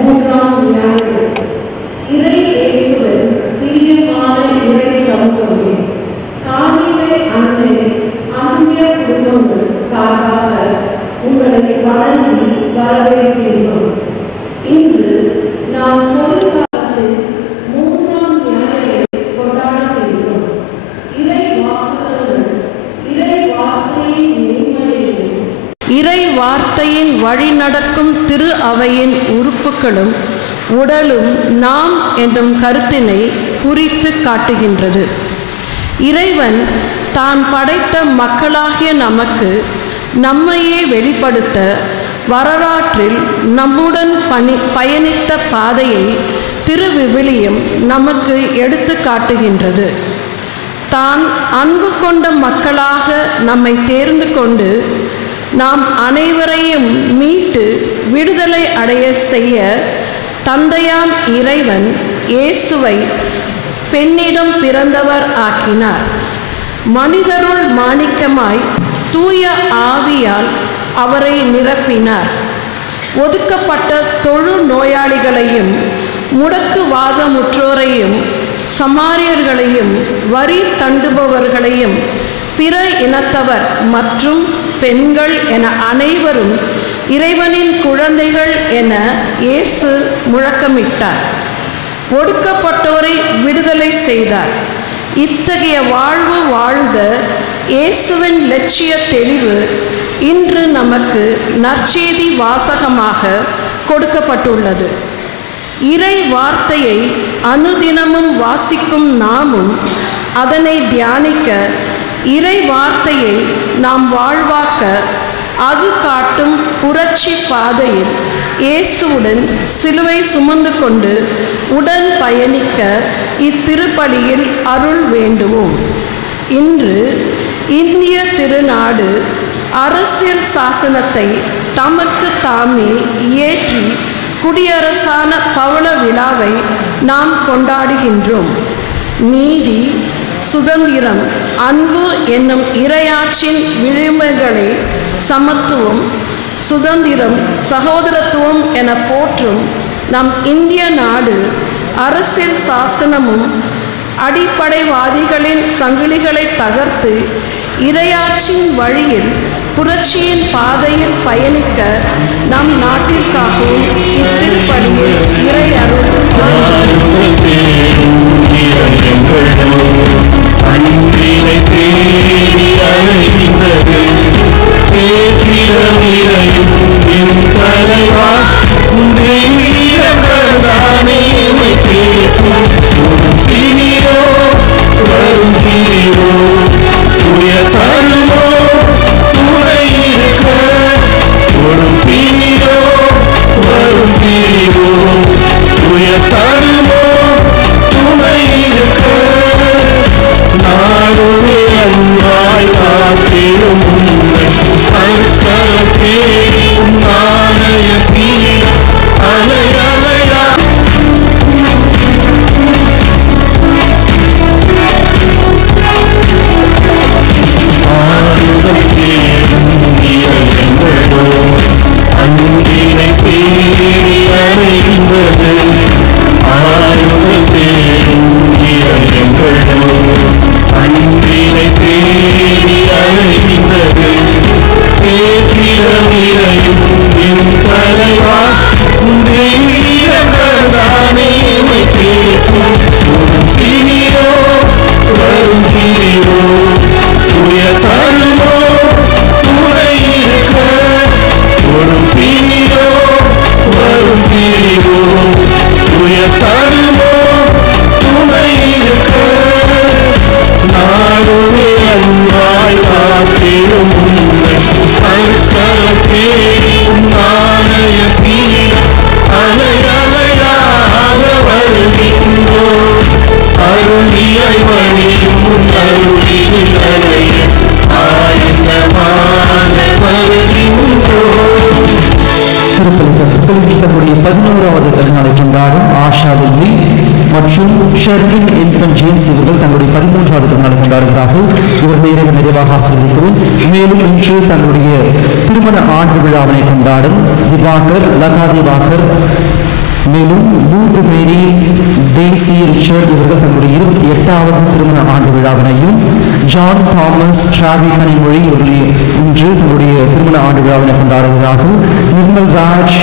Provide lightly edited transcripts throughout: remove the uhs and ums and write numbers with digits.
மூன்றாம் ஞாயிறு. இறை இயேசுவின் பிரியமான இறை சமூகமே, காணிவை அன்னை அன்பிய குடும்பங்கள் சார்பாக உங்களை வணங்கி வரவேற்கின்றோம். இன்று நாம் பொதுக்காலத்தில் மூன்றாம் ஞாயிறை கொண்டாடுகின்றோம். இறை வாசகங்கள் இறை வார்த்தையின் மேன்மையையும் இறை வார்த்தையின் வழி நடக்கும் திரு அவையின் உறுப்புகளும் உடலும் நாம் என்னும் கருத்தினை குறித்து காட்டுகின்றது. இறைவன் தான் படைத்த மக்களாகிய நமக்கு நம்மையே வெளிப்படுத்த வரலாற்றில் நம்முடன் பயணித்த பாதையை திருவிவிலியம் நமக்கு எடுத்து காட்டுகின்றது. தான் அன்பு கொண்ட மக்களாக நம்மை தேர்ந்து கொண்டு நாம் அனைவரையும் மீட்டு விடுதலை அடைய செய்ய தந்தையாம் இறைவன் இயேசுவை பெண்ணிடம் பிறந்தவர் ஆக்கினார். மனிதருள் மாணிக்கமாய் தூய ஆவியால் அவரை நிரப்பினார். ஒதுக்கப்பட்ட தொழு நோயாளிகளையும் முடக்குவாதமுற்றோரையும் சமாரியர்களையும் வரி தண்டுபவர்களையும் பிற இனத்தவர் மற்றும் பெண்கள் என அனைவரும் இறைவனின் குழந்தைகள் என இயேசு முழக்கமிட்டார். ஒடுக்கப்பட்டோரை விடுதலை செய்தார். இத்தகைய வாழ்வு வாழ்ந்த இயேசுவின் லட்சிய தெளிவு இன்று நமக்கு நற்செய்தி வாசகமாக கொடுக்கப்பட்டுள்ளது. இறை வார்த்தையை அனுதினமும் வாசிக்கும் நாமும் அதனை தியானிக்க, இறை வார்த்தையை நாம் வாழ்வாக்க, அது காட்டும் புரட்சி பாதையில் இயேசுவுடன் சிலுவை சுமந்து கொண்டு உடன் பயணிக்க இத்திருப்பலியில் அருள் வேண்டுவோம். இன்று இந்திய திருநாடு அரசியல் சாசனத்தை தமக்கு தாமே இயற்றி குடியரசான பவள விழாவை நாம் கொண்டாடுகின்றோம். நீதி, சுதந்திரம், அன்பு என்னும் இறையாட்சியின் விழுமியங்களை சமத்துவம், சுதந்திரம், சகோதரத்துவம் என போற்றும் நம் இந்திய நாடு அரசியல் சாசனமும் அடிப்படைவாதிகளின் சங்கிலிகளை தகர்த்து இறையாட்சியின் வழியில் புரட்சியின் பாதையில் பயணிக்க நம் நாட்டிற்காகவும் இத்திருப்பலியில் இறை அருள் தன்னுடைய 11வது திருநாளை கொண்டாடும் ஆஷாதேவி மற்றும் ஷெர்லின் இன்ஃபன்ட் ஜேம்ஸ் இவர்கள் தங்களுடைய 13வது திருநாளை கொண்டாடுகிறார்கள். இவர்கள் இறைவன் நிறைவாக ஆசீர்வதிக்கவும். மேலும் இன்று தங்களுடைய திருமண ஆண்டு விழாவினை கொண்டாடும் திவாகர், லதா திவாகர், மேலும் லூர்து மேரி டேசி ரிச்சர்ட் இவர்கள் தங்களுடைய 28வது திருமண ஆண்டு விழாவினையும், ஜான் தாமஸ் டிராவி கனிமொழி இவர்கள் இன்று தங்களுடைய திருமண ஆண்டு விழாவினை கொண்டாடுகிறார்கள். நிர்மல் ராஜ்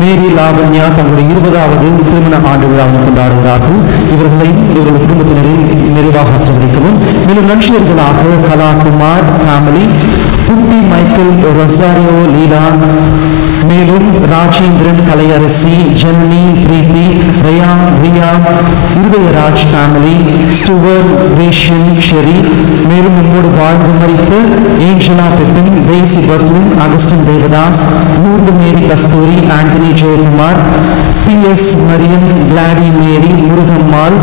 மேரி லாவண்யா தங்களுடைய 20வது திருமண ஆண்டு விழாவினை கொண்டாடுகிறார்கள். இவர்களையும் இவர்கள் குடும்பத்தினரில் நிறைவாக ஆசீர்வதிக்கவும். மேலும் நன்றியர்களாக கலாகுமார் ஃபேமிலி, புட்டி மைக்கேல், ரொசாரியோ லீலா, மேலும் Rajendran, Kalaiyarasi, Jenny, Preethi, Riya, Irudayaraj family, Stuart, ரேஷன், ஷெரி, மேலும் நம்மோடு வாழ்ந்து மறித்த ஏஞ்சலா பெப்பின், பேசி பர்லின், Augustine Devadas, Lourdu Mary Kasthuri, Antony Jayakumar, PS Mariyam, கிளாடி Mary, Murugammal,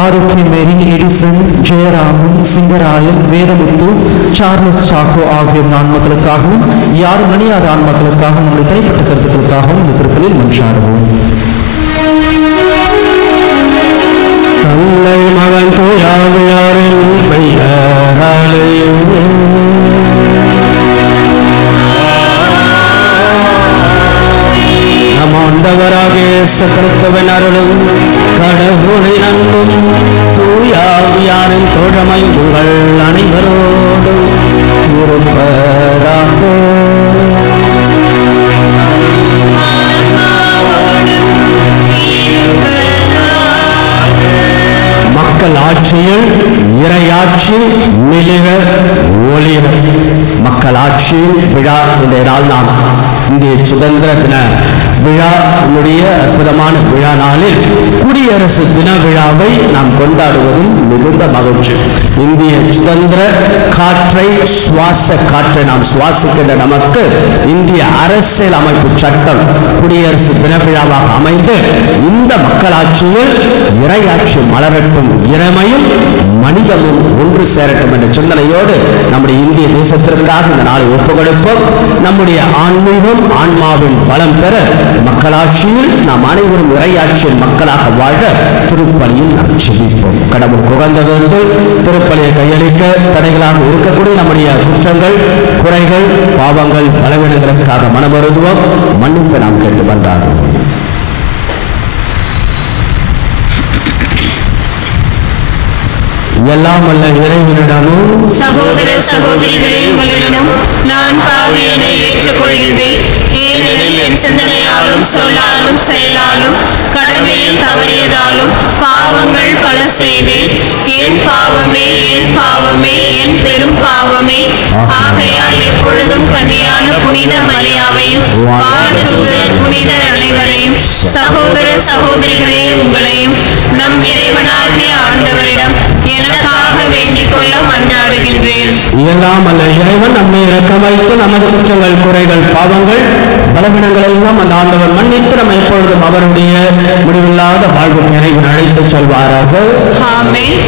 Arokiya Mary, Edison, Jayaraman, Singarayan, Vedamuthu, Charles Chacko ஆகிய ஆண்மக்களுக்காகவும், யாரும் நினையாத ஆண்மக்களுக்காகவும், நம்முடைய தனிப்பட்ட கருத்துக்களுக்காகவும் இந்த திருப்பலில் மன்றாடுவோம். தந்தை மகன் தூயாவியாரின் பெயராலே நம் ஆண்டவராகிய இயேசு கிறிஸ்துவின் அருளும் கடவுளின் அன்பும் தூயாவியாரின் தோழமை உங்கள் அனைவரோடும் இருப்பதாக. மக்கள் ஆட்சியில் இறையாட்சி மிளிர ஒளிர. மக்கள் ஆட்சியில் விழா என்ற நாள் நாம் இந்திய சுதந்திர தின விழாவுடைய அற்புதமான விழா நாளில் குடியரசு தின விழாவை நாம் கொண்டாடுவதும் மிகுந்த மகிழ்ச்சி. இந்திய சுதந்திர காற்றை காற்றை நாம் சுவாசிக்கின்ற நமக்கு இந்திய அரசியல் அமைப்பு சட்டம் குடியரசு தின விழாவாக அமைந்து இந்த மக்களாட்சியில் இறையாட்சி மலரட்டும், இறைமையும் மனிதமும் ஒன்று சேரட்டும் என்ற சிந்தனையோடு நம்முடைய இந்திய தேசத்திற்காக இந்த நாளை ஒப்புக் கொடுப்போம். நம்முடைய ஆன்மீகம் ஆன்மாவின் பலம் பெற மக்களாட்சியில் நாம் அனைவரும் இறையாட்சியின் மக்களாக வாழ திருப்பலியில் நாம் ஜெபிப்போம். கடவுள் குகந்தவர்கள் திருப்பலியை கையளிக்க தடைகளாக இருக்கக்கூடிய நம்முடைய குற்றங்கள், குறைகள், பாவங்கள், பலவீனங்களுக்காக மனமருந்துவோம். மன்னிப்பு நாம் கேட்டு வந்தாடுவோம். எல்லாம் வல்ல இறைவனிடமும் சகோதர சகோதரிகளே உங்களிடமும் நான் பாவியனை ஏற்றுக்கொள்கிறேன். ஏனெனில் என் சிந்தனையாலும் சொல்லாலும் செயலாலும் கடமையில் தவறியதாலும் பாவங்கள் பல செய்தேன். என் பாவமே என் பாவமே என் பெரும் பாவமே. ஆகையால் எப்பொழுதும் கன்னியான புனித மரியாவையும் வானதூதர் புனிதர் அனைவரையும் சகோதர சகோதரிகளே உங்களையும் நம் இறைவனாகிய ஆண்டவரிடம் எனக்காக வேண்டிக் கொள்ள மன்றாடுகின்றேன். எல்லாம் அல்ல இறைவன் நம்மை இரக்கம் வைத்து நமது குற்றங்கள், குறைகள், பாவங்கள், பலவீனங்கள் எல்லாம் அந்த ஆண்டவர் மன்னித்து நம்ம எப்பொழுதும் அவருடைய முடிவில்லாத வாழ்வுக்கு இறைவன் அழைத்து சொல்வாராக. ஆமென்.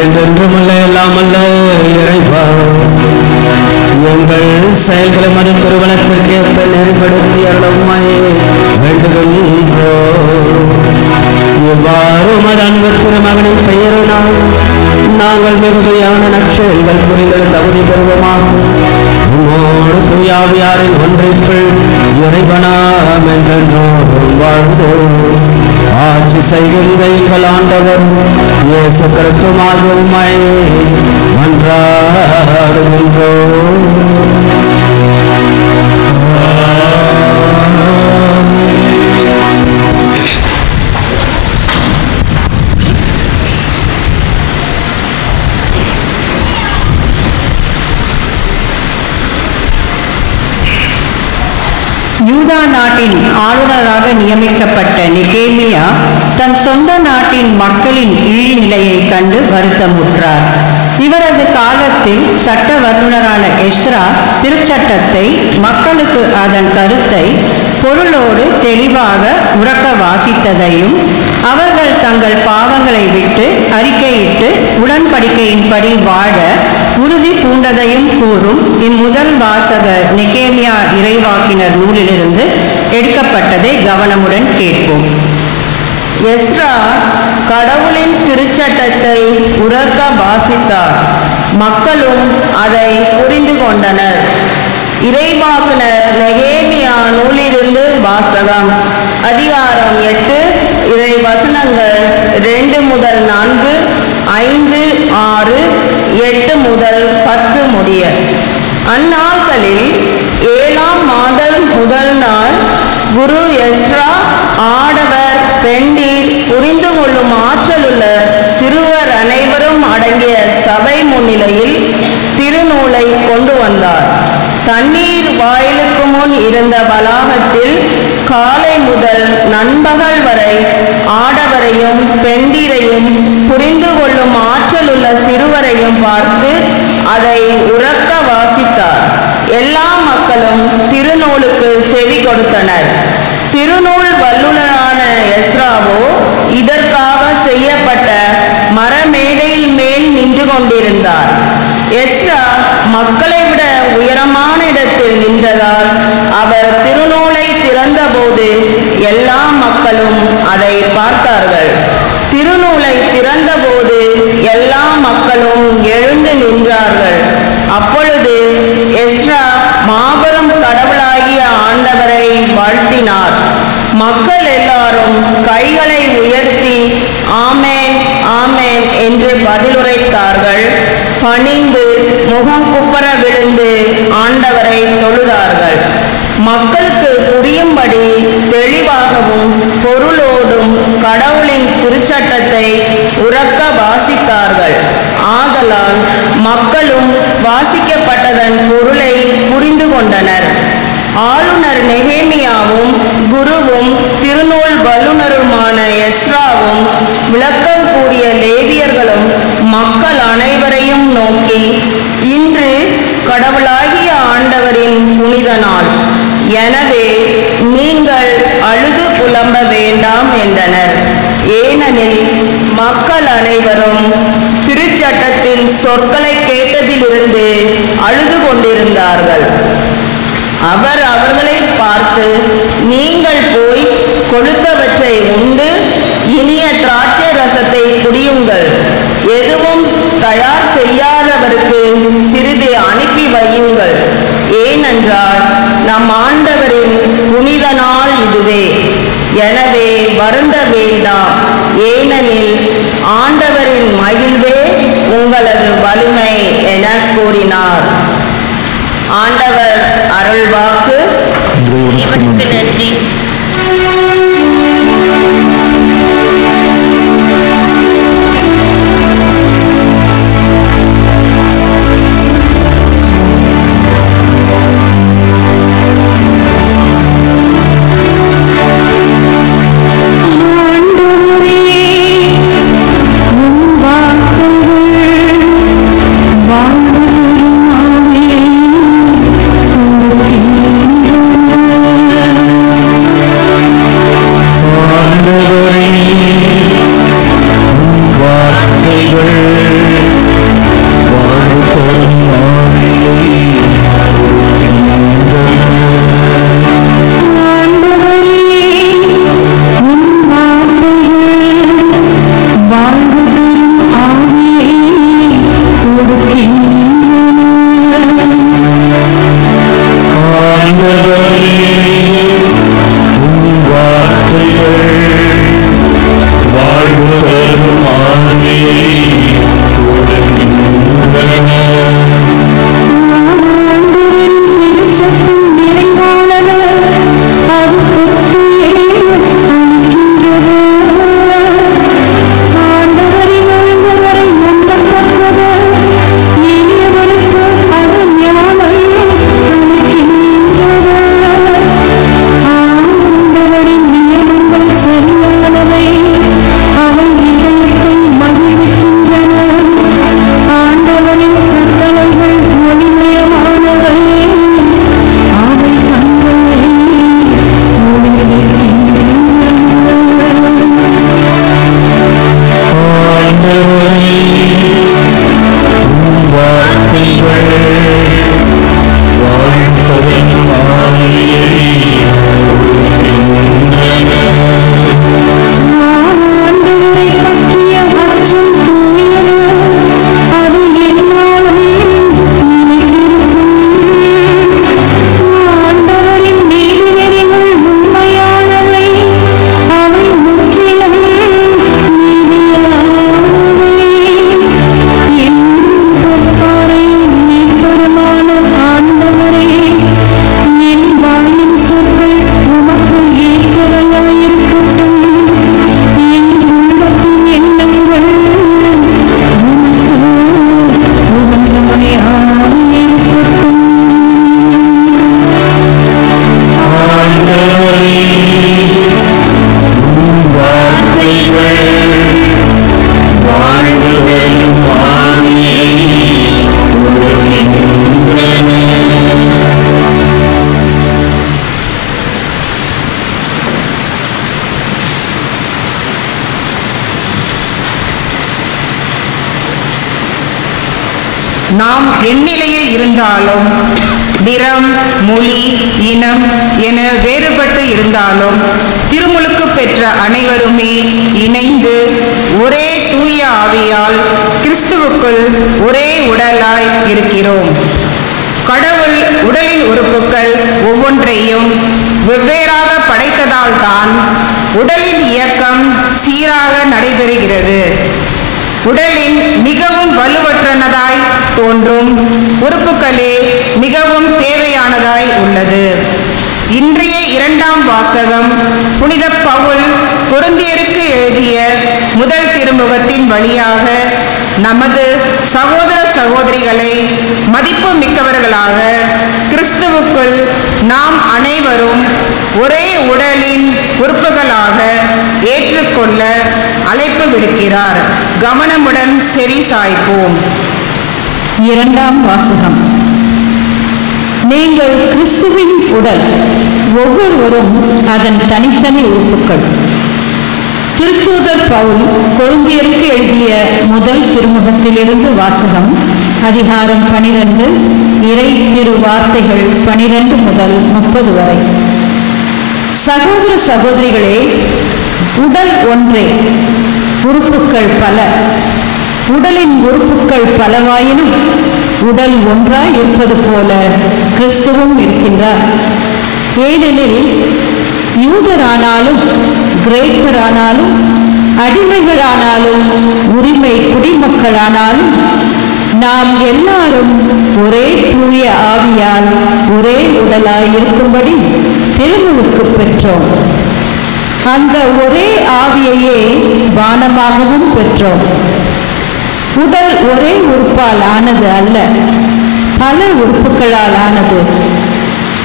என்றென்றுமல்ல எல்லாமல்ல இறைவா, எங்கள் செயல்களை மறு திருமணத்திற்கேற்ப நெறிப்படுத்தி அருளமாயே வேண்டுகின்றோ. இவ்வாறு உமது அன்பு திருமகனின் பெயரினால் நாங்கள் மிகுதியான நற்செயல்கள் புரிந்து தகுதி பெறுவோமாகும். உம்மோடு தூயாவியாரின் ஒன்றிற்குள் இறைவனாம் என்றென்றோம் வாழ்ந்தோம். ஆட்சி செய்கின்ற எங்கள் ஆண்டவர் இயேசு கிறிஸ்துவாகிய உம்மை மன்றாடுகின்றோம். யூதா நாட்டின் ஆளுநராக நியமிக்கப்பட்ட நெகேமியா தன் சொந்த நாட்டின் மக்களின் இழிநிலையை கண்டு வருத்தமுற்றார். இவரது காலத்தில் சட்ட வல்லுநரான எஸ்ரா திருச்சட்டத்தை மக்களுக்கு அதன் கருத்தை பொருளோடு தெளிவாக உரக்க வாசித்ததையும் அவர்கள் தங்கள் பாவங்களை விட்டு அறிக்கையிட்டு உடன்படிக்கையின்படி வாழ உறுதி பூண்டதையும் கூறும் இம்முதல் வாசக நெகேமியா இறைவாக்கினர் நூலிலிருந்து எடுக்கப்பட்டதை கவனமுடன் கேட்போம். எஸ்ரா கடவுளின் திருச்சட்டத்தை உரக்க வாசித்தார். மக்களும் அதை புரிந்து கொண்டனர். இறைவாக்கினர் நெகேமியா நூலிலிருந்து வாசகம். அதிகாரம் 8, இறை வசனங்கள் 2 முதல் 4, 5, 6, 8 முதல் 10 முடிய. அந்நாட்களில் 7ஆம் மாதம் முதல் நாள் குரு எஸ்ரா ஆடவர் பெண்டீர் புரிந்து கொள்ளும் ஆற்றலுள்ள சிறுவர் அனைவரும் அடங்கிய சபை முன்னிலையில் திருநூலை கொண்டு வந்தார். தண்ணீர் வாயிலுக்கு முன் இருந்த வளாகத்தில் காலை முதல் நண்பகல் வரை ஆடவரையும் பெண்டீரையும் புரிந்து கொள்ளும் ஆற்றலுள்ள சிறுவரையும் பார்த்து அதை உரக்க வாசித்தார். எல்லா மக்களும் திருநூலுக்கு செவி கொடுத்தனர். திருநூல் வல்லுநரான எஸ்ராவோ இதற்காக செய்யப்பட்ட மரமேடையில் மேல் நின்று கொண்டிருந்தார். எஸ்ரா மக்களை விட உயரமான இடத்தில் நின்றதால் அவர் திருநூலை திறந்தபோது எல்லா மக்களும் அதை பார்த்தார்கள். திருநூலை திறந்தபோது எல்லா மக்களும் எழுந்து நின்றார்கள். அப்பொழுது எஸ்ரா மாபெரும் கடவுளாகிய ஆண்டவரை வாழ்த்தினார். மக்கள் எல்லாரும் கைகளை உயர்த்தி ஆமென் ஆமென் என்று பதிலுரைத்தார்கள். பணிந்து முகம் குப்புற விழுந்து ஆண்டவரை தொழுதார்கள். மக்களுக்கு புரியும்படி தெளிவாகவும் பொருளோடும் கடவுளின் திருச்சட்டத்தை உரக்க வாசித்தார்கள். ஆதலால் மக்களும் வாசிக்கப்பட்டதன் பொருளை புரிந்து கொண்டனர். ஆளுநர் நெகேமியாவும் குருவும் திருநூல் வல்லுநருமான எஸ்ராவும் விளக்கம் கூறிய லேவியர்களும் மக்கள் அனைவரையும் நோக்கி, இன்று கடவுளாகிய ஆண்டவரின் புனித நாள், எனவே நீங்கள் அழுது புலம்ப வேண்டாம் என்றனர். ஏனெனில் மக்கள் அனைவரும் திருச்சட்டத்தின் சொற்களை கேட்டதிலிருந்து அழுது கொண்டிருந்தார்கள். அவர் அவர்களை பார்த்து, நீங்கள் போய் கொழுத்தவற்றை உண்டு இனிய திராட்சை ரசத்தை குடியுங்கள். எதுவும் தயார் செய்யாதவருக்கு சிறிது அனுப்பி வையுங்கள். ஏனென்றால் நம் ஆண்டவரின் புனித நாள் இதுவே. எனவே வருந்த வேண்டாம், ஏனெனில் ஆண்டவரின் மகிழ்வே உங்களது வலிமை என கூறினார். ஆண்டவர் அருள்வாக்கு. நன்றி. நாம் எந்நிலையில் இருந்தாலும், நிறம், மொழி, இனம் என வேறுபட்டு இருந்தாலும் திருமுழுக்கு பெற்ற அனைவருமே இணைந்து ஒரே தூய ஆவியால் கிறிஸ்துவுக்குள் ஒரே உடலாய் இருக்கிறோம். கடவுள் உடலின் உறுப்புகள் ஒவ்வொன்றையும் வெவ்வேறாக படைத்ததால் தான் உடலின் இயக்கம் சீராக நடைபெறுகிறது. உடலின் மிகவும் வலுவற்றனதாய் தோன்றும் உறுப்புகளே மிகவும் தேவையானதாய் உள்ளது. இன்றைய 2ஆம் வாசகம் புனித பவுல் கொரிந்தியருக்கு எழுதிய முதல் திருமுகத்தின் வழியாக நமது சகோதர சகோதரிகளை மதிப்பு மிக்கவர்களாக கிறிஸ்துவுக்குள் நாம் அனைவரும் ஒரே உடலின் உறுப்புகளாக ஏற்றுக்கொள்ள அழைப்பு விடுக்கிறார். கவனமுடன் செவி சாய்ப்போம். 2ஆம் வாசகம். நீங்கள் கிறிஸ்துவின் உடல், ஒவ்வொருவரும் அதன் தனித்தனி உறுப்புகள். திருத்தூதர் பவுல் கொரிந்தியருக்கு எழுதிய முதல் திருமுகத்திலிருந்து வாசகம். அதிகாரம் 12, இறை திரு வார்த்தைகள் 12 முதல் 30 வரை. சகோதர சகோதரிகளே, உடல் ஒன்றே, உறுப்புகள் பல. உடலின் உறுப்புகள் பலவாயினும் உடல் ஒன்றாய் இருப்பது போல கிறிஸ்துவும் இருக்கின்றார். ஏனெனில் யூதரானாலும் கிரேக்கரானாலும் அடிமைகளானாலும் உரிமை குடிமக்களானாலும் நாம் எல்லாரும் ஒரே தூய ஆவியால் ஒரே உடலாய் இருக்கும்படி திருமுழுக்கு பெற்றோம். அந்த ஒரே ஆவியையே பானமாகவும் பெற்றோம். உடல் ஒரே உறுப்பால் ஆனது அல்ல, பல உறுப்புகளால் ஆனது.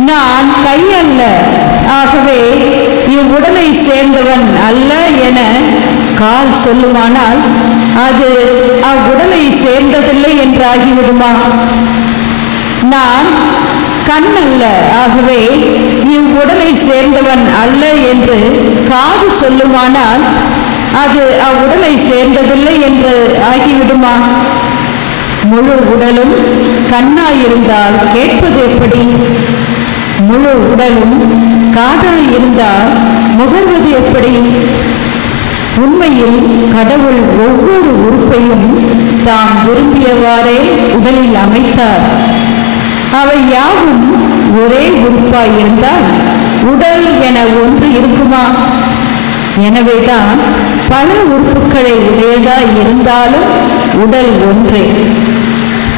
நான் கை அல்ல, ஆகவே இவ்வுடலை சேர்ந்தவன் அல்ல என கால் சொல்லுமானால் அது அவ்வுடலை சேர்ந்ததில்லை என்றாகிவிடுமா? நான் கண் அல்ல, ஆகவே இவ்வுடலை சேர்ந்தவன் அல்ல என்று காது சொல்லுமானால் அது அவ்வுடலை சேர்ந்ததில்லை என்று ஆகிவிடுமா? முழு உடலும் கண்ணாயிருந்தால் கேட்பது எப்படி? முழு உடலும் காதாயிருந்தால் முகர்வது எப்படி? உண்மையில் கடவுள் ஒவ்வொரு உறுப்பையும் தாம் விரும்பியவாறே உடலில் அமைத்தார். அவை யாவும் ஒரே உறுப்பாயிருந்தால் உடல் என ஒன்று இருக்குமா? எனவேதான் பல உறுப்புகளை உடையதாய் இருந்தாலும் உடல் ஒன்றே.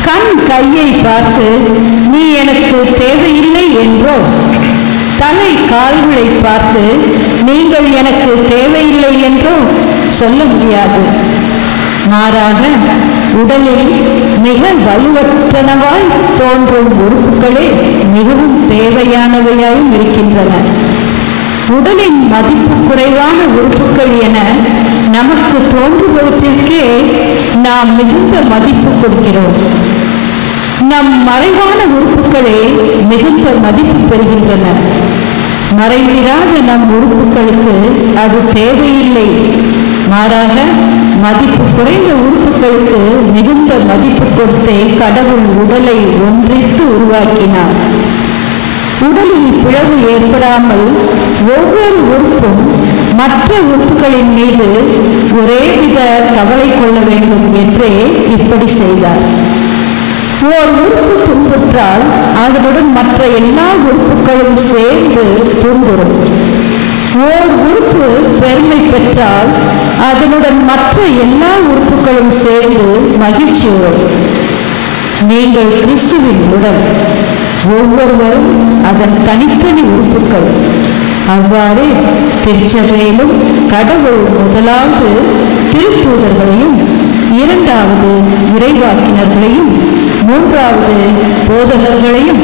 கண் கையை பார்த்து நீ எனக்கு தேவையில்லை என்றோ, தலை கால்களை பார்த்து நீங்கள் எனக்கு தேவையில்லை என்றோ சொல்ல முடியாது. மாறாக உடலில் மிக வலுவற்றனவாய் தோன்றும் உறுப்புகளே மிகவும் தேவையானவையாயும் இருக்கின்றன. உடலின் மதிப்பு குறைவான உறுப்புகள் என நமக்கு தோன்றுவதற்கே நாம் மிகுந்த மதிப்பு கொடுக்கிறோம். நம் மறைவான உறுப்புகளே மிகுந்த மதிப்பு பெறுகின்றன. மறைவில்லாத நம் உறுப்புகளுக்கு அது தேவையில்லை. மாறாக மதிப்பு குறைந்த உறுப்புகளுக்கு மிகுந்த மதிப்பு கொடுத்தே கடவுள் உடலை ஒன்றித்து உருவாக்கினார். உடலில் பிளவு ஏற்படாமல் ஒவ்வொரு உறுப்பும் மற்ற உறுப்புகளின் மீது ஒரேவித கவலை கொள்ள வேண்டும் என்றே இப்படி செய்தார். ஓர் உறுப்பு துன்புற்றால் அதனுடன் மற்ற எல்லா உறுப்புகளும் சேர்ந்து துன்புறும். ஓர் உறுப்பு பெருமை பெற்றால் அதனுடன் மற்ற எல்லா உறுப்புகளும் சேர்ந்து மகிழ்ச்சி வரும். நீங்கள் கிறிஸ்துவின் உடல், ஒவ்வொருவரும் அதன் தனித்தனி உறுப்புகள். அவ்வாறு திருச்சபையிலும் கடவுள் முதலாவது திருத்தூதர்களையும், இரண்டாவது இறைவாக்கினர்களையும், மூன்றாவது போதகர்களையும்,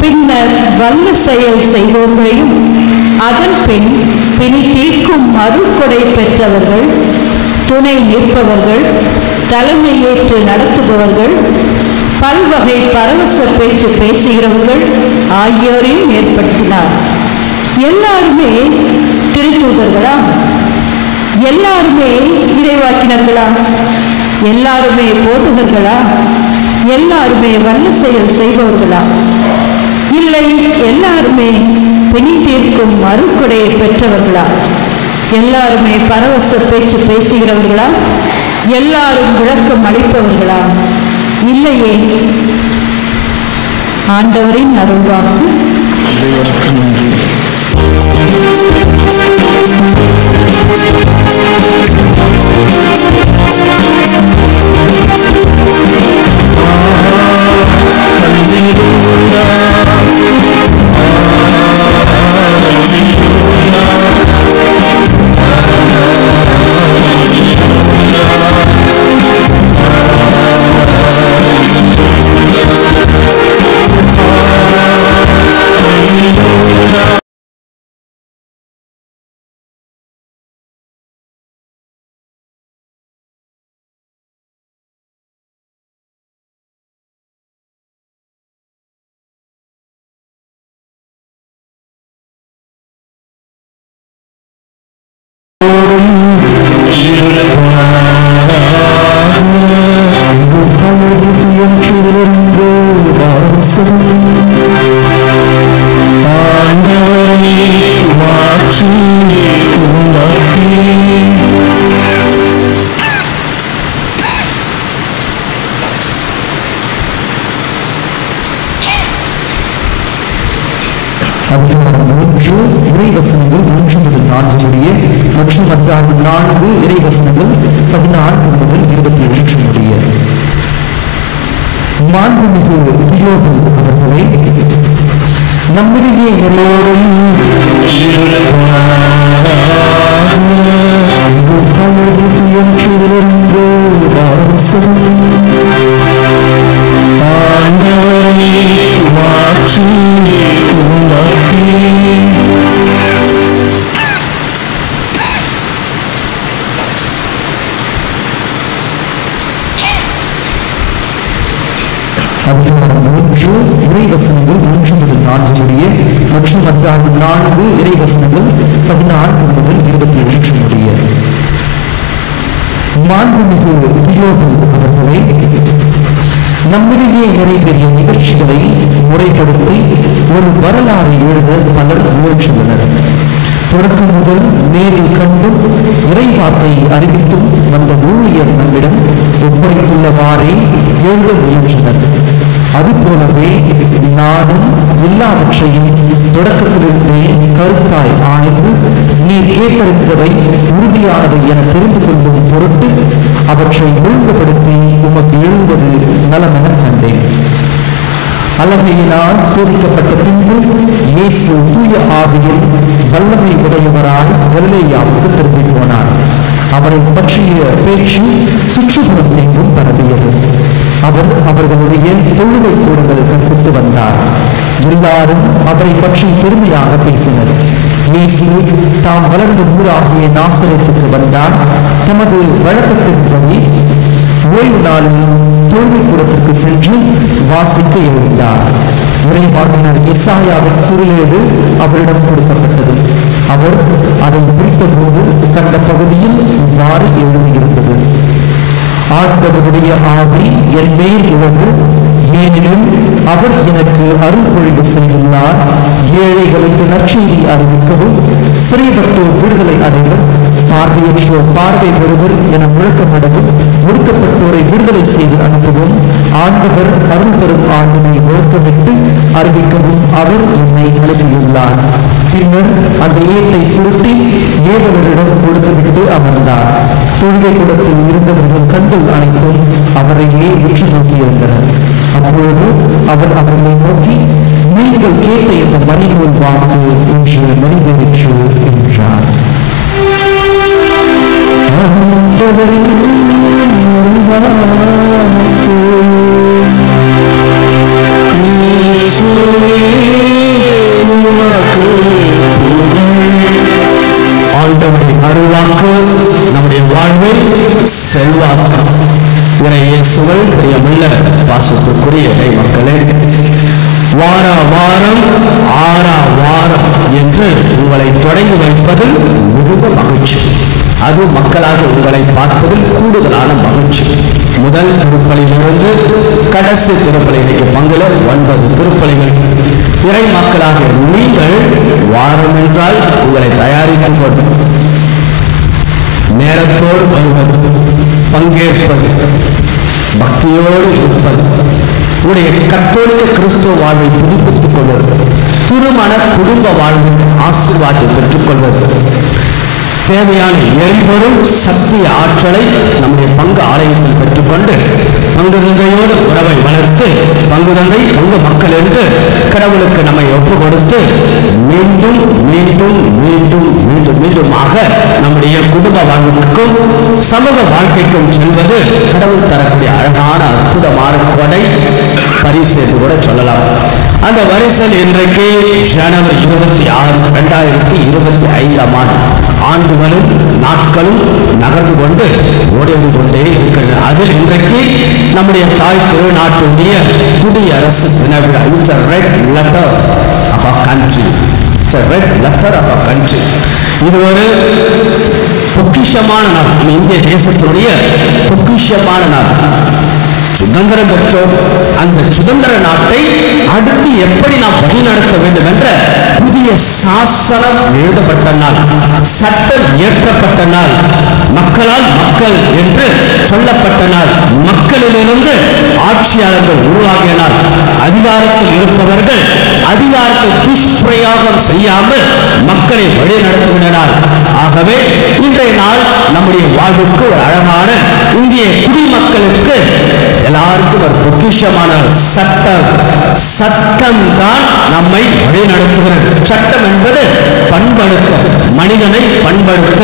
பின்னர் வல்ல செயல் செய்வோர்களையும், அதன் பின் பிணி தீர்க்கும் அருட்கொடை பெற்றவர்கள், துணை நிற்பவர்கள், தலைமை ஏற்று நடத்துபவர்கள், பல்வகை பரவச பேச்சு பேசுகிறவர்கள் ஆகியோரையும் ஏற்படுத்தினார். எல்லாருமே திருத்தூதர்களா? எல்லாருமே இறைவாக்கினர்களா? எல்லாருமே போதகர்களா? எல்லாருமே வல்ல செயல் செய்பவர்களா? இல்லை எல்லாருமே பிணி தீர்க்கும் அருட்கொடையை பெற்றவர்களா? எல்லாருமே பரவச பேச்சு பேசுகிறவர்களா? எல்லாரும் விளக்கம் அளிப்பவர்களா? இல்லையே. ஆண்டவரின் அருள்வாக்கு. இறைவசனங்கள் 1 முதல் 4 முடிய மற்றும் 4 இறைவசனங்கள் 14 முதல் 21 முடிய. மாண்புமிகு தியோபல் அவர்களே, நம்மிடையே எல்லோரும் இறைவசனங்கள் 1 முதல் 4 முடிய மற்றும் 4 இறைவசனங்கள் 14 முதல் 21 முடிய. மாண்புமிகு தியோபல் அவர்களே, நம்மிடையே நிறைவேறிய நிகழ்ச்சிகளை முறைப்படுத்தி ஒரு வரலாறு எழுத பலர் முயன்றுள்ளனர். தொடக்கம் முதல் நேரில் கண்டும் இறைவார்த்தை அறிவித்தும் வந்த ஊழியர் நம்மிடம் ஒப்படைத்துள்ளவாறே எழுத முயன்றனர். அதுபோலவே நானும் எல்லாவற்றையும் தொடக்கத்திலிருந்தே கருத்தாய் ஆய்ந்து நீர் கேட்டறிந்தவை உறுதியானவை என தெரிந்து கொள்ளும் பொருட்டு அவற்றை ஒழுங்குபடுத்தி உமக்கு எழுதுவது நலமென கண்டேன். அலகையினால் சோதிக்கப்பட்ட பின்பு இயேசு தூய ஆவியில் வல்லமை உடையவரால் கலிலேயாவுக்கு திரும்பி போனார். அவரை பற்றிய பேச்சு சுற்றுப்புறம் எங்கும் பரவியது. அவர் அவர்களுடைய தொழுகை கூடங்கள் கற்பித்து வந்தார். எல்லாரும் அவரை பற்றி பெருமையாக பேசினர். இயேசு தாம் வளர்ந்த ஊராகிய நாசரேத்துக்கு வந்தார். தமது வழக்கத்தின்படி ஓய்வு நாளில் தொழுகை கூடத்திற்கு சென்று வாசிக்க எழுந்தார். இறைவாக்கினர் எசாயாவின் சுருளேடு அவரிடம் கொடுக்கப்பட்டது. அவர் அதை பிரித்தபோது கண்ட பகுதியில் இவ்வாறு எழுதியிருந்தது: ஆண்டவருடைய ஆவி என் மேல் உள்ளது, ஏனெனில் அவர் எனக்கு அருள்பொழிவு செய்துள்ளார். ஏழைகளுக்கு நற்செய்தி அறிவிக்கவும், சிறைப்பட்டோர் விடுதலை அடைவர், பார்வையற்றோர் பார்வை பெறுவர் என முழக்கமிடவும், ஒடுக்கப்பட்டோரை விடுதலை செய்து அனுப்பவும், ஆண்டவர் அருள் தரும் ஆண்டினை முழக்கமிட்டு அறிவிக்கவும் அவர் என்னை அனுப்பியுள்ளார். பின்னர் அந்த ஏட்டை சுருட்டி ஏவலரிடம் கொடுத்துவிட்டு அமர்ந்தார். தொழுகை கூடத்தில் இருந்தவர்கள் கண்கள் அனைத்தும் அவரையே உற்று நோக்கியிருந்தனர். அப்பொழுது அவர் அவர்களை நோக்கி, நீங்கள் கேட்ட இந்த மணிநூல் வாக்கு இன்று நிறைவேற்று என்றார். ஆண்டவரின் அருள்வாக்கு நம்முடைய வாழ்வில் செல்வாக்கு. இயேசுவில் பிரியமுள்ள பாசத்துக்குரிய மக்களே, வார வாரம் ஆறா வாரம் என்று உங்களை தொடங்கி வைப்பதில் மிகுந்த மகிழ்ச்சி. அது மக்களாக உங்களை பார்ப்பதில் கூடுதலான மகிழ்ச்சி. முதல் திருப்பலியிலிருந்து கடைசி திருப்பலிக்கு பங்குல 9 திருப்பலிகள். இறை மக்களாக நீங்கள் வாரம் என்றால் உங்களை தயாரித்துக் கொண்டு நேரத்தோடு வருவது, பங்கேற்பது, பக்தியோடு இருப்பது, உடைய கத்தோலிக்க கிறிஸ்துவ வாழ்வை புதுப்பித்துக் கொள்வது, திருமண குடும்ப வாழ்வின் ஆசீர்வாதத்தை பெற்றுக்கொள்வது, தேவையான எரிபொருள் சக்தி ஆற்றலை நம்முடைய பங்கு ஆலயத்தில் பெற்றுக்கொண்டு பங்கு தந்தையோடு உறவை வளர்த்து பங்கு தந்தை பங்கு மக்கள் என்று கடவுளுக்கு நம்மை ஒப்பு கொடுத்து மீண்டும் மீண்டும் மீண்டும் மீண்டும் மீண்டுமாக நம்முடைய குடும்ப வாழ்வுக்கும் சமூக வாழ்க்கைக்கும் செல்வது கடவுள் தரக்கூடிய அழகான அற்புதமான கொடை பரிசு என்று கூட சொல்லலாம். அந்த வரிசையில் இன்றைக்கு ஜனவரி 26, 2025 ஆண்டுகளும் நாட்களும் நகர்ந்து கொண்டு ஓடிந்து கொண்டே இருக்கிறது. அதில் இன்றைக்கு நம்முடைய தாய் திருநாட்டுடைய குடியரசு தின விழா. It's a red letter of our country. It's a red letter of our country. இது ஒரு பொக்கிஷமான நாள், இந்திய தேசத்தினுடைய பொக்கிஷமான நாள். சுதந்திரம் பெற்றோம். அந்த சுதந்திர நாட்டை அடுத்து எப்படி நாம் வழிநடத்த வேண்டும் என்ற புதிய சாசனம் எழுதப்பட்ட நாள், சட்டம் இயற்றப்பட்ட நாள், மக்களால் மக்கள் என்று சொல்லப்பட்ட நாள், மக்களிலிருந்து ஆட்சியாளர்கள் உருவாகிய நாள், அதிகாரத்தில் இருப்பவர்கள் அதிகாரத்தை துஷ்பிரயோகம் செய்யாமல் மக்களை வழிநடத்துகிற நாள். ஆகவே இன்றைய நாள் நம்முடைய வாழ்வுக்கு ஒரு அழகான இந்திய குடிமக்களுக்கு எல்லாருக்கும் ஒரு பொக்கிஷமான சட்டம். சட்டம் தான் நம்மை வழிநடத்துகிறது. சட்டம் என்பது பண்படுத்த, மனிதனை பண்படுத்த,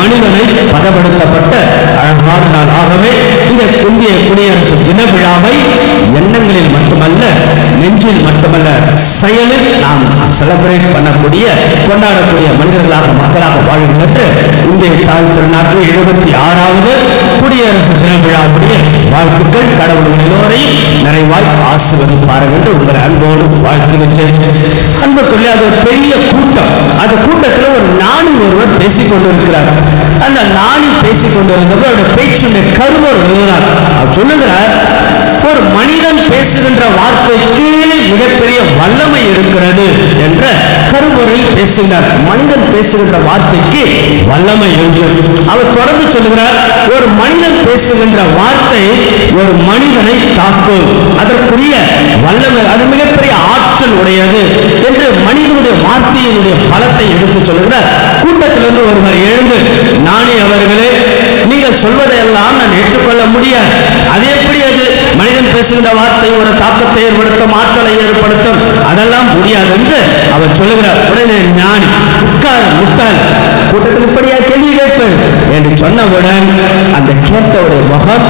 மனிதனை பதப்படுத்தப்பட்ட அழகான நாள். ஆகவே இந்த இந்திய குடியரசு தின விழாவை எண்ணங்களில் மட்டுமல்ல, நெஞ்சில் மட்டுமல்ல, செயலில் நாம் செலிப்ரேட் பண்ணக்கூடிய, கொண்டாடக்கூடிய மனிதர்களாக மக்களாக வாழ்கின்ற இந்திய தாய் திருநாட்டில் 76வது குடியரசு தின விழாவுடைய வாழ்த்துக்கள். கடவுள் எல்லோரையும் நிறைவாய் ஆசீர்வதிப்பார்கள் என்று உங்களை அன்போடு வாழ்த்துகின்றேன். அன்புக்குள்ளே அது ஒரு பெரிய கூட்டம். அந்த கூட்டத்தில் ஒரு ஞானி ஒருவர் பேசிக் கொண்டிருக்கிறார். அந்த ஞானி பேசிக் கொண்டிருந்தவர் அவருடைய பேச்சுடைய கருவர் எழுதினார். அவர் சொல்லுகிறார், ஒரு மனிதன் பேசுகின்ற வார்த்தைக்கு மிகப்பெரிய வல்லமை இருக்கிறது என்ற கருவறையில் பேசுகிறார். மனிதன் பேசுகின்ற வார்த்தைக்கு வல்லமை என்று அவர் தொடர்ந்து சொல்லுகிறார், ஒரு மனிதன் பேசுகின்ற வார்த்தை ஒரு மனிதனை தாக்கும், அதற்குரிய வல்லமை, அது மிகப்பெரிய ஆற்றல் உடையது என்று மனிதனுடைய வார்த்தையினுடைய பலத்தை எடுத்து சொல்லுகிறார். கூட்டத்திலிருந்து ஒருவர் எழுந்து, நானே அவர்களே, நீங்கள் சொல்வதையெல்லாம் நான் ஏற்றுக்கொள்ள முடியாது. அது எப்படி அது மனிதன் பேசுகின்ற வார்த்தை ஒரு தாக்கத்தை ஏற்படுத்தும், ஆற்றலை ஏற்படுத்தும், அதெல்லாம் முடியாது என்று அவர் சொல்லுகிறார். உடனே ஞானி, உட்கார் முட்டாள், கூட்டத்தில் இப்படியா கேள்வி கேட்பது என்று சொன்னவுடன் அந்த கேட்டவுடைய முகம்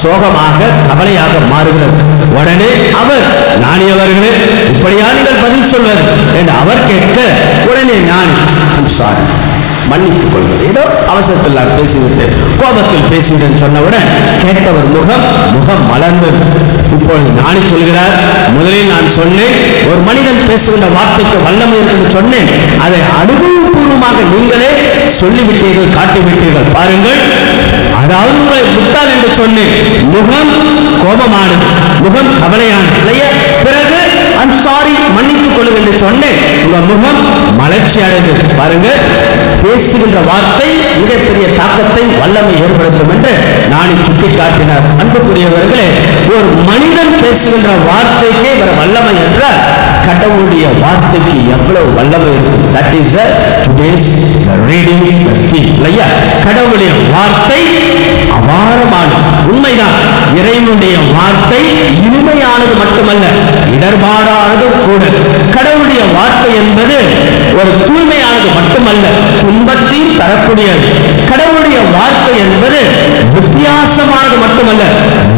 சோகமாக கவலையாக மாறுகிறது. உடனே அவர், ஞானி அவர்களே, இப்படியா நீங்கள் பதில் சொல்வது என்று அவர் கேட்க, உடனே ஞானி, சாரி, மன்னித்துக் கொள்வது, ஏதோ அவசரத்தில் நான் பேசிவிட்டு கோபத்தில் பேசிவிட்டேன் சொன்னவுடன் கேட்டவர் முகம் மலர்ந்தது. இப்பொழுது ஞானி சொல்கிறார், முதலில் நான் சொன்னேன் ஒரு மனிதன் பேசுகின்ற வார்த்தைக்கு வல்லமை என்று சொன்னேன், அதை அனுபவபூர்வமாக நீங்களே சொல்லிவிட்டீர்கள், காட்டிவிட்டீர்கள். பாருங்கள், அதாவது உங்களை முட்டாள் என்று சொன்னேன், முகம் கோபமானது, முகம் கவலையானது இல்லையா? பிறகு ஐம் சாரி, மன்னித்துக் கொள்ளுங்கள் என்று சொன்னேன், உங்க முகம் மலர்ச்சி அடைந்தது. பாருங்க, பேசுகின்ற வார்த்தை மிகப்பெரிய தாக்கத்தை வல்லமை ஏற்படுத்தும் என்று நானே சுட்டிக்காட்டினார். அன்புக்குரியவர்களே, ஒரு மனிதன் பேசுகின்ற வார்த்தைக்கே வர வல்லமை என்றால் கடவுளுடைய வார்த்தைக்கு எவ்வளவு வல்லமை இருக்கும். தட் இஸ் டுடேஸ் ரீடிங் இல்லையா? கடவுளுடைய வார்த்தை அபாரமானது, உண்மைதான். இறைவனுடைய வார்த்தை இனிமையானது மட்டுமல்ல, இடர்பாடானதும் கூட. கடவுளுடைய வார்த்தை என்பது ஒரு தூய்மையானது மட்டுமல்ல, துன்பத்தையும் தரக்கூடியது. கடவுளுடைய வார்த்தை என்பது வித்தியாசமானது மட்டுமல்ல,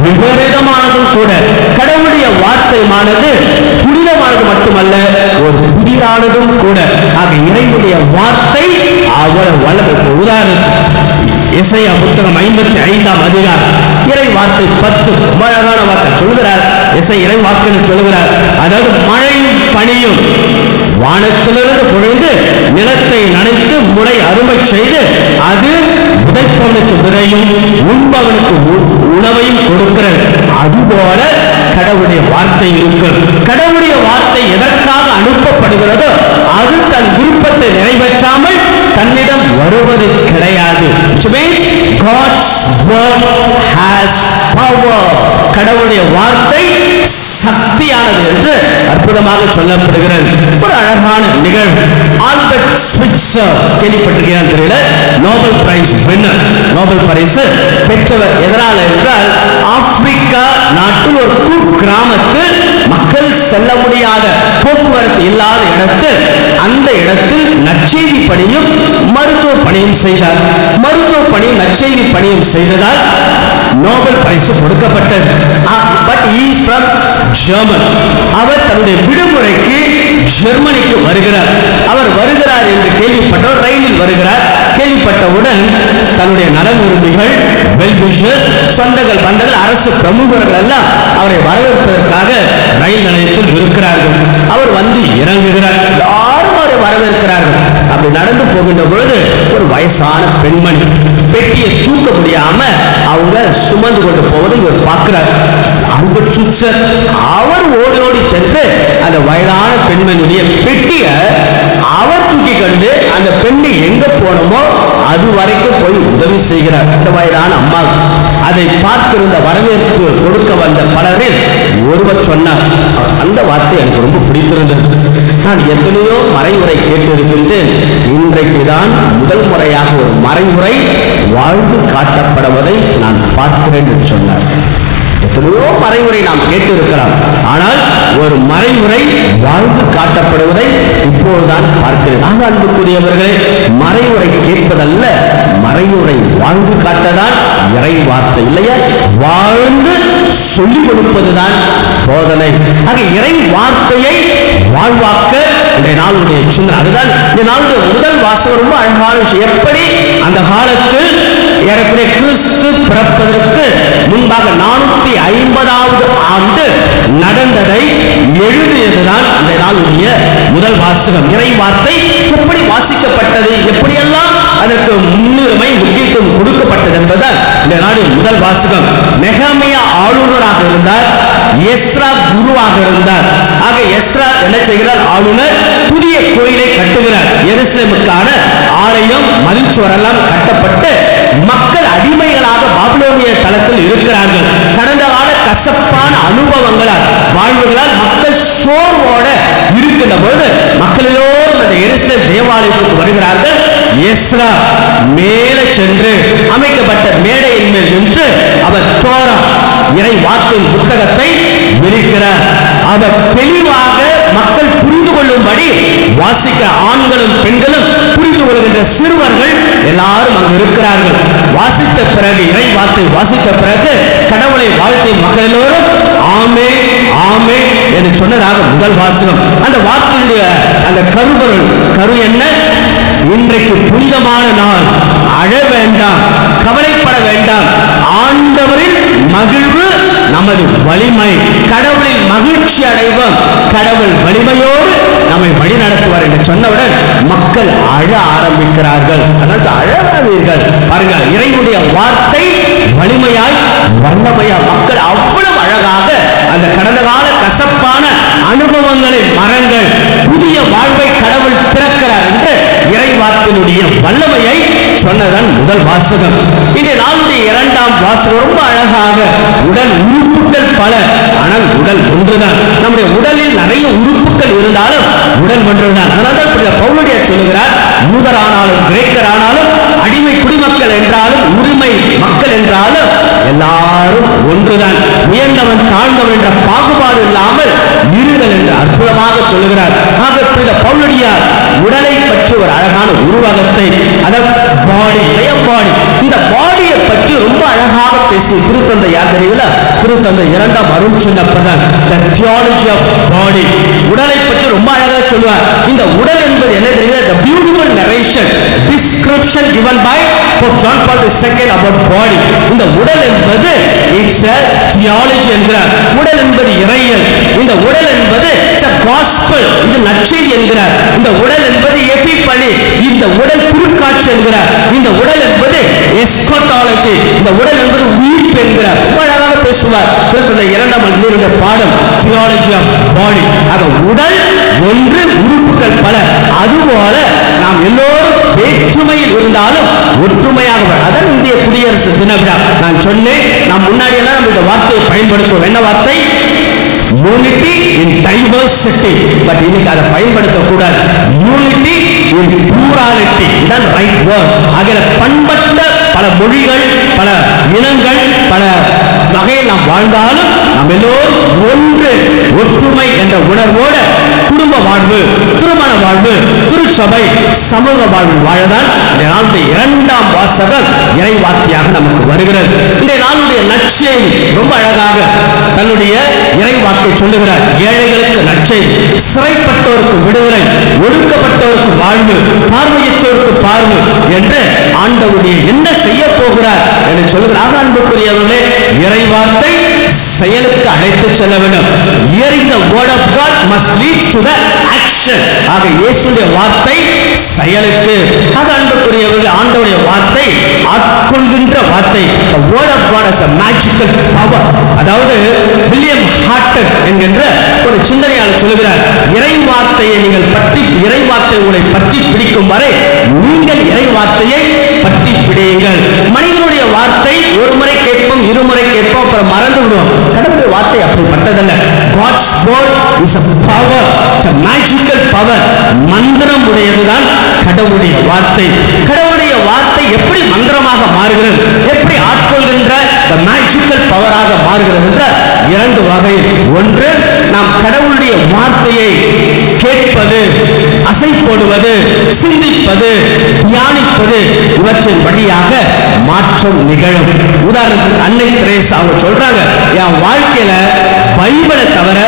விபரீதமானதும் கூட. கடவுளுடைய வார்த்தையானது புனிதமானது மட்டுமல்ல, ஒரு புதிரானதும் கூட. ஆக இறைவனுடைய வார்த்தை அவ்வளவு வல்லமை. உதாரணத்துக்கு எசையா புத்தகம் 55ஆம் அதிகாரம் இறை வார்த்தை 10 அழகான வார்த்தை சொல்லுகிறார். எசை இறை வார்த்தை சொல்லுகிறார், அதாவது மழையும் பனியும் வானத்திலிருந்து பொழிந்து நிலத்தை நனைத்து முளை அருமை செய்து அது விதைப்பவனுக்கு விதையும் உண்பவனுக்கு உணவையும் கொடுக்கிறது. அதுபோல கடவுளுடைய வார்த்தை இருக்கு. கடவுளுடைய வார்த்தை எதற்காக அனுப்பப்படுகிறதோ அது தன் விருப்பத்தை நிறைவேற்றாமல் தன்னிடம் வருவது கிடையாது. God's word has power. கடவுளுடைய வார்த்தை சக்தியானது என்று அற்புதமாக சொல்லப்படுகிறது. ஒரு அழகான நிகழ்வு. ஆல்பர்ட் ஸ்விட்சர் கேள்விப்பட்டிருக்கிறார் தெரியல, நோபல் பிரைஸ் வின்னர், நோபல் பரிசு பெற்றவர். எதனால் என்றால் ஆப்பிரிக்கா நாட்டில் ஒரு குக்கிராமத்தில் மக்கள் செல்ல முடியாத போக்குவரத்து இல்லாத இடத்தில் அந்த இடத்தில் நற்செய்தி பணியும் மருத்துவ பணியும் செய்தார். மருத்துவ பணியும் நற்செய்தி பணியும் செய்ததால் நோபல் பரிசு கொடுக்கப்பட்டது. But he is from German. அவர் தன்னுடைய விடுமுறைக்கு ஜெர்மனிக்கு வருகிறார். அவர் வருகிறார் என்று கேள்விப்பட்டவர் ரயிலில் வருகிறார். கேள்விப்பட்டவுடன் தன்னுடைய நலன் விரும்பிகள், வெல் விஷர்ஸ், சொந்தங்கள், பந்தங்கள், அரசு பிரமுகர்கள் எல்லாம் அவரை வரவேற்பதற்காக ரயில் நிலையத்தில் இருக்கிறார்கள். அவர் வந்து இறங்குகிறார். யாரும் அவரை வரவேற்கிறார்கள். அப்படி நடந்து போகின்ற பொழுது ஒரு வயசான பெண்மணி பெட்டியை தூக்க முடியாம அவங்க சுமந்து கொண்டு போவதை இவர் பார்க்கிறார். ஆல்பர்ட் ஸ்விட்சர் அவர் ஓடி ஓடி சென்று அந்த வயதான பெண்மணியுடைய பெட்டியை அவர் தூக்கி கண்டு அந்த பெண்ணை எங்க போனோமோ அது வரைக்கும் போய் உதவி செய்கிறார். அந்த வயதான அம்மா அதை பார்த்திருந்த வரவேற்பு கொடுக்க வந்த பலரில் ஒருவர் சொன்னார், அந்த வார்த்தை எனக்கு ரொம்ப பிடித்திருந்தது. நான் எத்தனையோ மறைவுரை கேட்டு இருக்கின்றேன், இன்றைக்கு தான் முதல் முறையாக ஒரு மறைவுரை வாழ்ந்து காட்டப்படுவதை நான் பார்க்கிறேன் என்று சொன்னார். எத்தனையோ மறைவுரை நாம் கேட்டு இருக்கலாம், ஆனால் ஒரு மறைவுரை வாழ்ந்து காட்டப்படுவதை இப்போதுதான் பார்க்கிறேன். ஆக அன்புக்குரியவர்களே, மறைவுரை கேட்பதல்ல, மறைவுரை வாழ்ந்து காட்டதான் இறை வார்த்தை இல்லையா? வாழ்ந்து சொல்லிக் கொடுப்பதுதான் போதனை. ஆக இறை வார்த்தையை வாழ்வாக்க இந்த நாளுடைய சின்ன, அதுதான் இந்த நாளுடைய முதல் வாசகம். ரொம்ப அழகான விஷயம். எப்படி அந்த காலத்தில் ஏறக்குறைய கிறிஸ்து பிறப்பதற்கு முன்பாக 450வது ஆண்டு நடந்ததை எழுதியதுதான் அந்த நாளுடைய முதல் வாசகம். இறை வார்த்தை எப்படி வாசிக்கப்பட்டது, எப்படியெல்லாம் அதற்கு முன்னுரிமை முக்கியத்துவம் கொடுக்கப்பட்டது என்பதால் இந்த நாளின் முதல் வாசகம். நெகமியா ஆளுநராக இருந்தார், எஸ்ரா குருவாக இருந்தார். ஆக எஸ்ரா என்ன செய்கிறார்? ஆளுநர் புதிய கோயிலை கட்டுகிறார். எருசலேமுக்கான ஆலயம், மதில் சுவரெல்லாம் கட்டப்பட்டு மக்கள் அடிமைகளாக பாபிலோனிய தளத்தில் இருக்கிறார்கள். கடந்த கால கசப்பான அனுபவங்களால், வாழ்வுகளால் மக்கள் சோர்வோட இருக்கின்ற போது மக்கள் எல்லோரும் அந்த எருசலேம் தேவாலயத்திற்கு வருகிறார்கள். எஸ்ரா மேலே சென்று அமைக்கப்பட்ட மேடையின் மேல் நின்று அவர் தோரா இறை வார்த்தையின் புத்தகத்தை விரிக்கிறார். அவர் தெளிவாக மக்கள் புரிந்து கொள்ளும்படி வாசிக்க ஆண்களும் பெண்களும் புரிந்து கொள்கின்ற சிறுவர்கள் எல்லாரும் அங்கு இருக்கிறார்கள். வாசித்த பிறகு, இறை வார்த்தை வாசித்த பிறகு கடவுளை வாழ்த்தை மக்கள் எல்லோரும் ஆமே ஆமே என்று சொன்னதாக முதல் வாசகம். அந்த வார்த்தையுடைய அந்த கரு என்ன? இன்றைக்கு புனிதமான நாள், அழ வேண்டாம், கவலைப்பட வேண்டாம், ஆண்டவரில் மகிழ்வு நமது வலிமை, கடவுளில் மகிழ்ச்சி அடைவோம், கடவுள் வலிமையோடு நம்மை வழி நடத்துவார் என்று சொன்னவுடன் மக்கள் அழ ஆரம்பிக்கிறார்கள். அதாவது அழகாதீர்கள் பாருங்க, இறைவனுடைய வார்த்தை வலிமையாய் வல்லமையா மக்கள் அவ்வளவு அழகாக அந்த கடந்த கால கசப்பான அனுபவங்களை மறங்கள் புதிய வாழ்வை கடவுள் திறக்கிறார் என்று இறை வார்த்தையினுடைய வல்லமையை சொன்னதன் முதல் வாசகம். இந்த நாளுடைய இரண்டாம் வாசகம் ரொம்ப அழகாக, உடல் உறுப்புகள் பல ஆனால் உடல் ஒன்றுதான். நம்முடைய உடலில் நிறைய உறுப்புகள் இருந்தாலும் உடல் ஒன்றுதான். அதனால்தான் பவுலடியா சொல்லுகிறார், யூதரானாலும் கிரேக்கரானாலும் அடிமை குடிமக்கள் என்றாலும் உரிமை மக்கள் என்றாலும் எல்லாரும் ஒன்றுதான். உயர்ந்தவன் தாழ்ந்தவன் என்ற பாகுபாடு இல்லாமல் இருங்கள் என்று அற்புதமாக சொல்லுகிறார். ஆக பவுலடியார் உடலை பற்றி ஒரு அழகான உருவகத்தை, பாடி, இந்த பாடியை பற்றி ரொம்ப அழகாக பேசி திருத்தந்தை யார் தெரியல, திருத்தந்தை இரண்டாம் அருள் சொன்னப்பதான் the theology of body, உடலை பற்றி ரொம்ப அழகாக சொல்லுவார். இந்த உடல் என்பது என்ன தெரியல, the beautiful narration description given by Pope John Paul II about body. இந்த உடல் என்பது it's a theology என்கிறார். உடல் என்பது இறையியல், இந்த உடல் என்பது it's a gospel, இது நற்செய்தி என்கிறார். இந்த உடல் என்பது எபிபனி, இந்த உடல் திருக்காட்சி என்கிறார். இந்த உடல் என்பது எஸ்கோட்டாலஜி, இந்த உடல் என்பது உயிர்ப்பு என்கிறார். ரொம்ப அழகாக பேசுவார். இரண்டாம் மனிதனுடைய பாடம் தியாலஜி ஆஃப் பாடி. ஆக உடல் ஒன்று, உறுப்புகள் பல. அதுபோல நாம் எல்லோரும் வேற்றுமையில் இருந்தாலும் ஒற்றுமையாக, அதான் இந்திய குடியரசு தின விழா. நான் சொன்னேன், நாம் முன்னாடி எல்லாம் நம்ம இந்த வார்த்தையை பயன்படுத்துவோம். என்ன வார்த்தை? Unity in diversity. பட் இன்னைக்கு அதை பயன்படுத்தக்கூடாது. யூனிட்டி இன் பிளூராலிட்டி, இதான் ரைட் வேர்ட். ஆகிய பண்பட்ட பல மொழிகள், பல இனங்கள், பல வகையில் நாம் வாழ்ந்தாலும் நாம் எல்லோரும் ஒன்று, ஒற்றுமை என்ற உணர்வோடு குடும்ப வாழ்வு, திருமண வாழ்வு, திருச்சபை, சமூக வாழ்வு வாழதான் இந்த நாளுடைய இரண்டாம் வாசகம் இறை வார்த்தையாக நமக்கு வருகிறது. இந்த நாளுடைய நற்செய்தி ரொம்ப அழகாக தன்னுடைய இறை வார்த்தை சொல்லுகிறார். ஏழைகளுக்கு நற்செய்தி, சிறைப்பட்டோருக்கு விடுதலை, ஒடுக்கப்பட்டோருக்கு வாழ்வு, பார்வையற்றோருக்கு பார்வை என்று ஆண்டவருடைய என்ன செய்ய போகிறார் என்று சொல்லுகிறார். அன்புக்குரியவர்களே, இறை வார்த்தை செயலுக்கு அழைத்து செல்ல வேண்டும். Hearing the word of God must lead to the action. ஆக இயேசுவின் வார்த்தை செயலுக்கு. ஆக அன்புக்குரியவர்களே, ஆண்டவருடைய வார்த்தை ஆட்கொள்கின்ற வார்த்தை. The word of God has a magical power. அதாவது வில்லியம் ஹார்ட்டன் என்கின்ற ஒரு சிந்தனையாளர் சொல்கிறார், இறை வார்த்தையை நீங்கள் பற்றி, இறை வார்த்தை உங்களை பற்றி பிடிக்கும் வரை நீங்கள் இறை வார்த்தையை பற்றி பிடியுங்கள். மனிதனுடைய வார்த்தை ஒரு முறை கேட்போம், இருமுறை கேட்போம், அப்புறம் மறந்து விடுவோம். கடவுளுடைய வார்த்தை அப்படிப்பட்டதல்ல. God's word is a power, it's a magical power. மந்திரம் உடையதுதான் கடவுளுடைய வார்த்தை. கடவுளுடைய வார்த்தை எப்படி மந்திரமாக மாறுகிறது, எப்படி ஆட்கொள்கின்ற the magical பவராக மாறுகிறது என்ற இரண்டு வகை. ஒன்று, நாம் கடவுளுடைய வார்த்தையை கேட்பது, அசை போடுவது, சிந்திப்பது, தியானிப்பது, இவற்றின் வழியாக மாற்றம் நிகழும். உதாரணத்துக்கு அன்னை தெரேசா அவங்க சொல்றாங்க, என் வாழ்க்கையில பைபிளை தவிர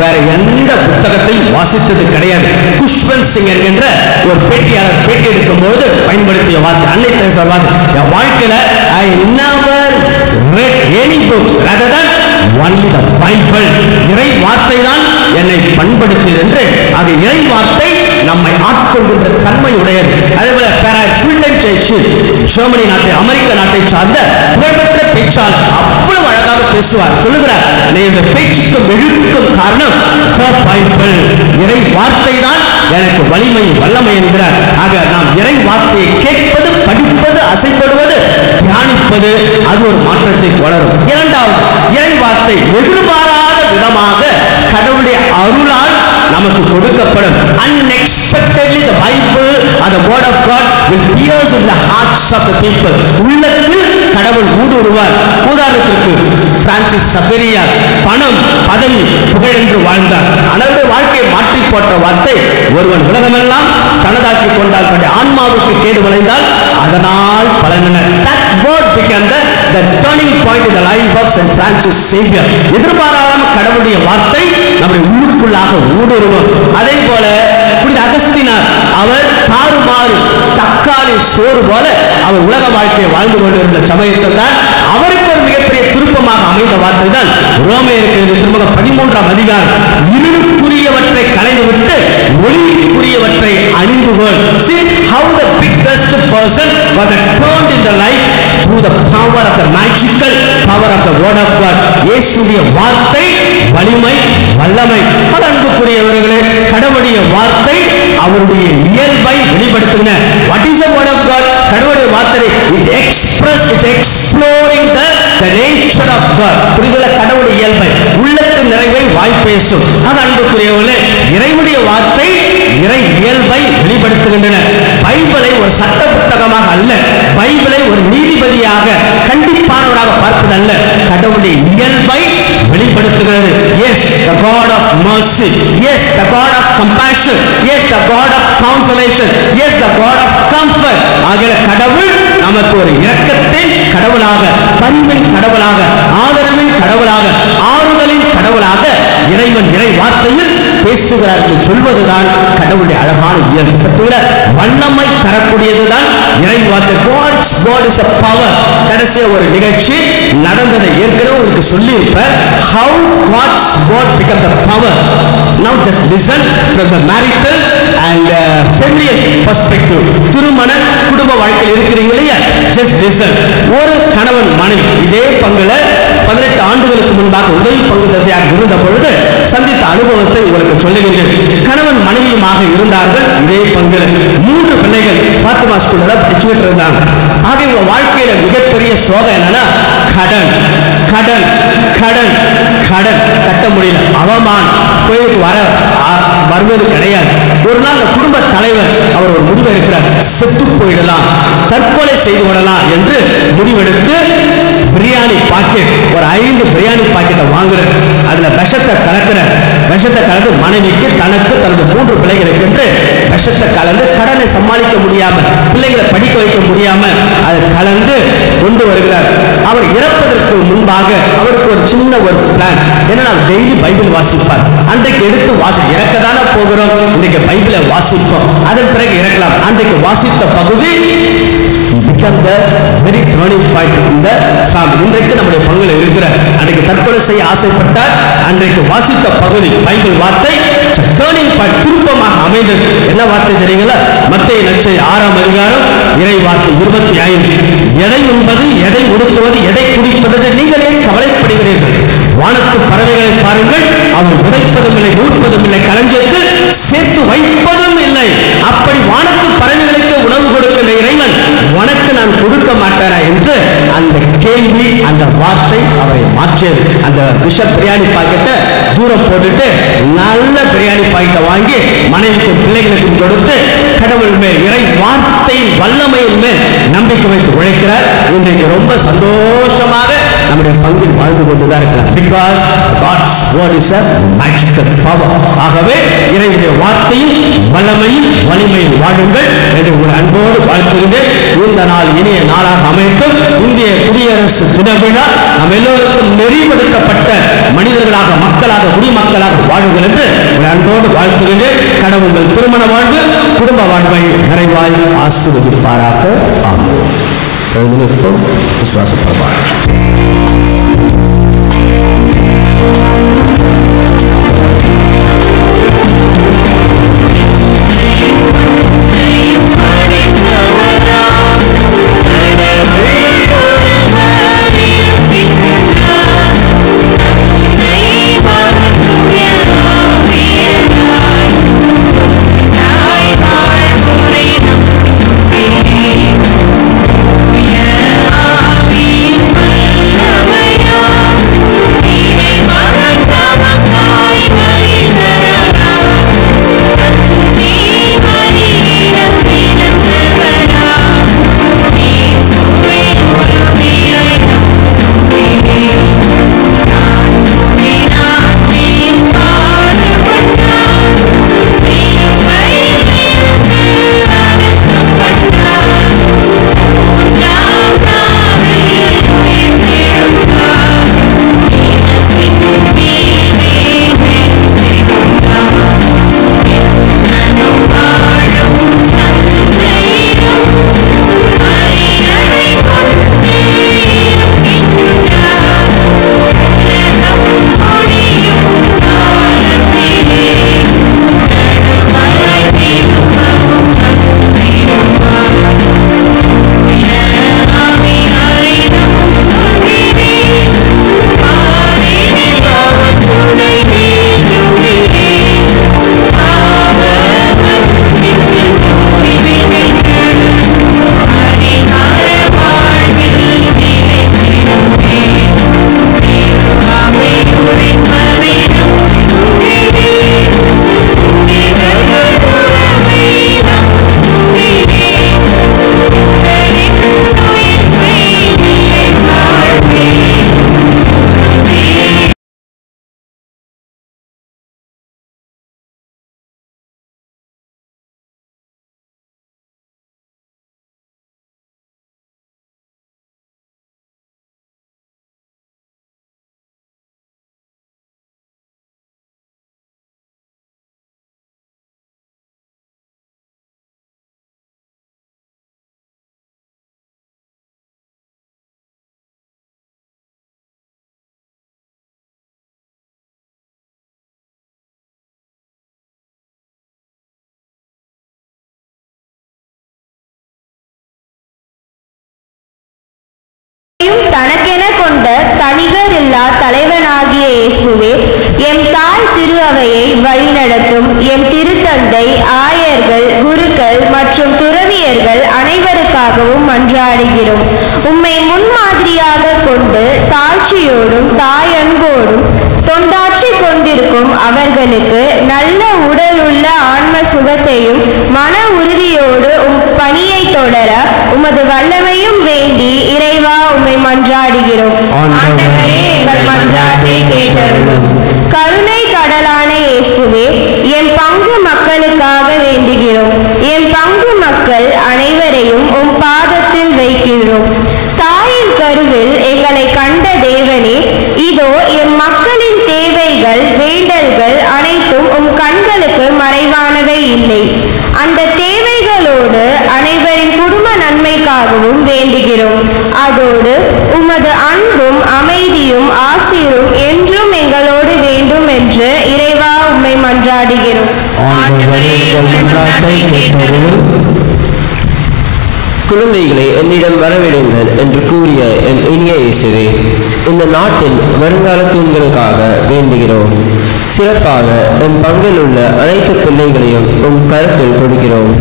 வேற எந்த புத்தகத்தையும் வாசித்தது கிடையாது. குஷ்வந்த் சிங் என்கின்ற ஒரு பேட்டியாளர் பேட்டி எடுக்கும் போது பயன்படுத்திய வார்த்தை, அன்னை தெரேசா வார்த்தை, என் வாழ்க்கையில I never read any books rather than only the Bible. இறை வார்த்தை தான் என்னை பண்படுத்தியது என்று. ஆக இறை வார்த்தை நம்மை ஆட்கொள்கின்ற தன்மை உடையது. அதேபோல ஜெர்மனி நாட்டை, அமெரிக்க நாட்டை சார்ந்த புகழ்பெற்ற பேச்சாளர் அவ்வளவு அழகாக பேசுவார். சொல்லுகிறார், என்னுடைய பேச்சுக்கும் எழுத்துக்கும் காரணம் பைபிள், இறை வார்த்தை தான் எனக்கு வலிமை வல்லமை என்கிறார். ஆக நாம் இறை வார்த்தையை கேட்பது, படிப்பது, அசைப்படுவது, தியானிப்பது, அது ஒரு மாற்றத்தை வளரும். இரண்டாவது, இறை வார்த்தை எதிர்பாராத விதமாக கடவுளுடைய அருளால் நமக்கு கொடுக்கப்படும். Unexpectedly the Bible or the word of God will pierce in the hearts of the people. உள்ளத்தில் கடவுள் ஊடுருவார். உதாரணத்திற்கு பிரான்சிஸ் சவேரியார் பணம், பதவி, புகழ் என்று வாழ்ந்தார். அவருடைய வாழ்க்கையை மாற்றி போட்ட வார்த்தை, ஒருவன் உலகமெல்லாம் தனதாக்கி கொண்டால் தன்னுடைய ஆன்மாவுக்கு கேடு விளைந்தால் அதனால் பலனென. That word became the turning point in the life of Saint Francis Xavier. எதிர்பாராத கடவுளுடைய வார்த்தை நம்முடைய உள்ளுக்குள்ளாக ஊடுருவும். அதே போல புனித அகஸ்தினார், அவர் தாறுமாறு தக்காளி சோறு போல அவர் உலக வாழ்க்கையை வாழ்ந்து கொண்டிருந்த சமயத்தில் தான் அவருக்கு ஒரு மிகப்பெரிய திருப்பமாக அமைந்த வார்த்தை தான் ரோமையருக்கு திருமணம் 13ஆம் அதிகாரம், இருளுக்குரியவற்றை களைந்துவிட்டு ஒளிக்குரியவற்றை அணிந்து கொள். See how the biggest person was turned in the life through the power of the magical power of the word of God. இயேசுவின் வார்த்தை வலிமை, வல்லமை. அன்புக்குரியவர்களே, கடவுளுடைய வார்த்தை அவருடைய இயல்பை வெளிப்படுத்துகிற. What is the word of God? கடவுளுடைய வார்த்தை it express, it exploring the nature of God. புரிதல கடவுளுடைய இயல்பை, உள்ளத்தின் நிறைவை வாய் பேசும். அன்புக்குரியவர்களே, இறைவனுடைய வார்த்தை இறை இயல்பை வெளிப்படுத்துகின்றன. பைபிளை ஒரு சட்ட புத்தகமாக அல்ல, பைபிளை ஒரு நீதிபதியாக கண்டிப்பானவராக பார்ப்பதல்ல, கடவுளுடைய இயல்பை வெளிப்படுத்துகிறது. Yes, the God of mercy. Yes, the God of compassion. Yes, the God of consolation. Yes, the God of comfort. ஆகிய கடவுள் நமக்கு ஒரு இரக்கத்தின் கடவுளாக, பரிவின் கடவுளாக, ஆதரவின் கடவுளாக, ஆறுதலின் கடவுளாக இறைவன் இறை வார்த்தையில் பேசுகிறார் என்று சொல்வதுதான் கடவுளுடைய அழகான இயல்பு. வல்லமை தரக்கூடியதுதான் இறை வார்த்தை. God's word is a power. கடைசியா ஒரு நிகழ்ச்சி நடந்ததை ஏற்கனவே உங்களுக்கு சொல்லி இருப்பேன். How God's word became the power. Now just listen from the marital and familiar perspective. திருமண குடும்ப வாழ்க்கையில் இருக்கிறீங்க இல்லையா, ஜஸ்ட் லிசன். ஒரு கணவன் மனைவி இதே பங்குல 18 ஆண்டுகளுக்கு முன்பாக உதவி பங்கு தந்தையாக இருந்த பொழுது சந்தித்த அனுபவத்தை உங்களுக்கு சொல்லுகின்றேன். கணவன் மனைவியுமாக இருந்தார்கள் இதே பங்குல. 3 பிள்ளைகள் ஃபாத்திமா ஸ்கூல்ல படிச்சுட்டு இருந்தாங்க. ஆக இவங்க வாழ்க்கையில மிகப்பெரிய சோகம் என்னன்னா கடன் கடன் கடன் கடன் கட்ட முடியல. அவமானம், கோயிலுக்கு வருவது கிடையாது. ஒரு நாள் அந்த குடும்ப தலைவர் அவர் ஒரு முடிவு எடுக்கிறார், செத்து போயிடலாம், தற்கொலை செய்து விடலாம் என்று முடிவெடுத்து பிரியாணி பாக்கெட், ஒரு 5 பிரியாணி பாக்கெட்டை வாங்குறார். அதுல விஷத்தை கலக்கிறார். விஷத்தை கலந்து மனைவிக்கு, தனக்கு, தனது 3 பிள்ளைகளுக்கு என்று விஷத்தை கலந்து கடனை சமாளிக்க முடியாம, பிள்ளைகளை படிக்க வைக்க முடியாம அதை கலந்து கொண்டு வருகிறார். அவர் இறப்பதற்கு முன்பாக அவருக்கு ஒரு சின்ன ஒரு பிளான் என்னன்னா, டெய்லி பைபிள் வாசிப்பார். அன்றைக்கு எடுத்து இறக்க தானே போகிறோம், இன்றைக்கு பைபிளை வாசிப்போம், அதன் பிறகு இறக்கலாம். அன்றைக்கு வாசித்த பகுதி become the very turning point in the family. இன்றைக்கு நம்முடைய பங்குல இருக்கிறார். அன்றைக்கு தற்கொலை செய்ய ஆசைப்பட்டார். அன்றைக்கு வாசித்த பகுதி பைபிள் வார்த்தை turning point, திருப்பமாக அமைந்தது. என்ன வார்த்தை தெரியுங்களா? மத்தேயு நற்செய்தி 6ஆம் அதிகாரம் இறை வார்த்தை 25. எடை உண்பது, எடை உடுத்துவது, எடை குடிப்பது நீங்கள் ஏன் கவலைப்படுகிறீர்கள்? வானத்து பறவைகளை பாருங்கள், அவன் உடைப்பதும் இல்லை, நூற்பதும் இல்லை, களஞ்சியத்தில் சேர்த்து வைப்பதும் இல்லை. அப்படி வானத்து பறவைகளுக்கு உணவு கொடுக்கின்ற இறைவன் உனக்கு நான் கொடுக்க மாட்டேனா என்று அந்த கேள்வி, அந்த வார்த்தை அவரை மாற்றியது. அந்த பிஷப் பிரியாணி பாக்கெட்டை தூரம் போட்டுட்டு நல்ல பிரியாணி பாக்கெட்டை வாங்கி மனைவிக்கு பிள்ளைகளுக்கு கொடுத்து கடவுள் மேல், இறை வார்த்தையின் வல்லமையின் மேல் நம்பிக்கை வைத்து உழைக்கிறார். இன்றைக்கு ரொம்ப சந்தோஷமாக நம்முடைய பங்கில் வாழ்ந்து கொண்டுதான் இருக்கிறார். Because God's word is a magical power. ஆகவே இறைவனுடைய வார்த்தையில் வல்லமையில் வலிமையில் வாழுங்கள் என்று உங்கள் அன்போடு வாழ்த்துகின்றேன். இந்த நாள் இனிய நாளாக அமைக்கும். இந்திய குடியரசு தின விழா நாம் எல்லோருக்கும் நெறிப்படுத்தப்பட்ட மனிதர்களாக, மக்களாக, குடிமக்களாக வாழுங்கள் என்று உங்கள் அன்போடு வாழ்த்துகின்றேன். கடவுள் திருமண வாழ்வு, குடும்ப வாழ்வை நிறைவாய் ஆசீர்வதிப்பாராக. ஆமென். விசுவாசப்படுவார். Yeah. வழிநடத்தும் எம் திருத்தந்தை, ஆயர்கள், குருக்கள் மற்றும் துறவியர்கள் அனைவருக்காகவும் மன்றாடுகிறோம். உம்மை முன்மாதிரியாக கொண்டு தாழ்ச்சியோடும் தாயன்போடும் தொண்டாற்றிக் கொண்டிருக்கும் அவர்களுக்கு நல்ல உடலுள்ள ஆன்ம சுகத்தையும் மன உறுதியோடு பணியை தொடர உமது வல்லமையும் வேண்டி இறைவா உம்மை மன்றாடுகிறோம். ஆண்டவரே, எங்கள் மன்றாட்டை கேட்டருளும். கருணை கடலான இயேசுவே, என் பங்கு மக்களுக்காக வேண்டுகிறோம். என் பங்கு மக்கள் அனைவரையும் உம் பாதத்தில் வைக்கிறோம். தாயின் கருவில் எங்களை கண்ட தேவனே, இதோ எம் மக்களின் தேவைகள், வேண்டல்கள் அனைத்தும் உம் கண்களுக்கு மறைவானவை இல்லை. அந்த தேவைகளோடு அனைவரின் குடும்ப நன்மைக்காகவும் வேண்டுகிறோம். அதோடு உமது அன்பும் அமைதியும் ஆசீரும் என்றும் எங்களோடு வேண்டும் என்று இறைவா உம்மை மன்றாடுகிறோம். குழந்தைகளை என்னிடம் வரவிடுங்கள் என்று கூறிய என் இனிய இயேசுவே, இந்த நாட்டின் வருங்கால தூண்களுக்காக வேண்டுகிறோம். சிறப்பாக என் பங்கில் உள்ள அனைத்து பிள்ளைகளையும் உம் கருத்தில் கொடுக்கிறோம்.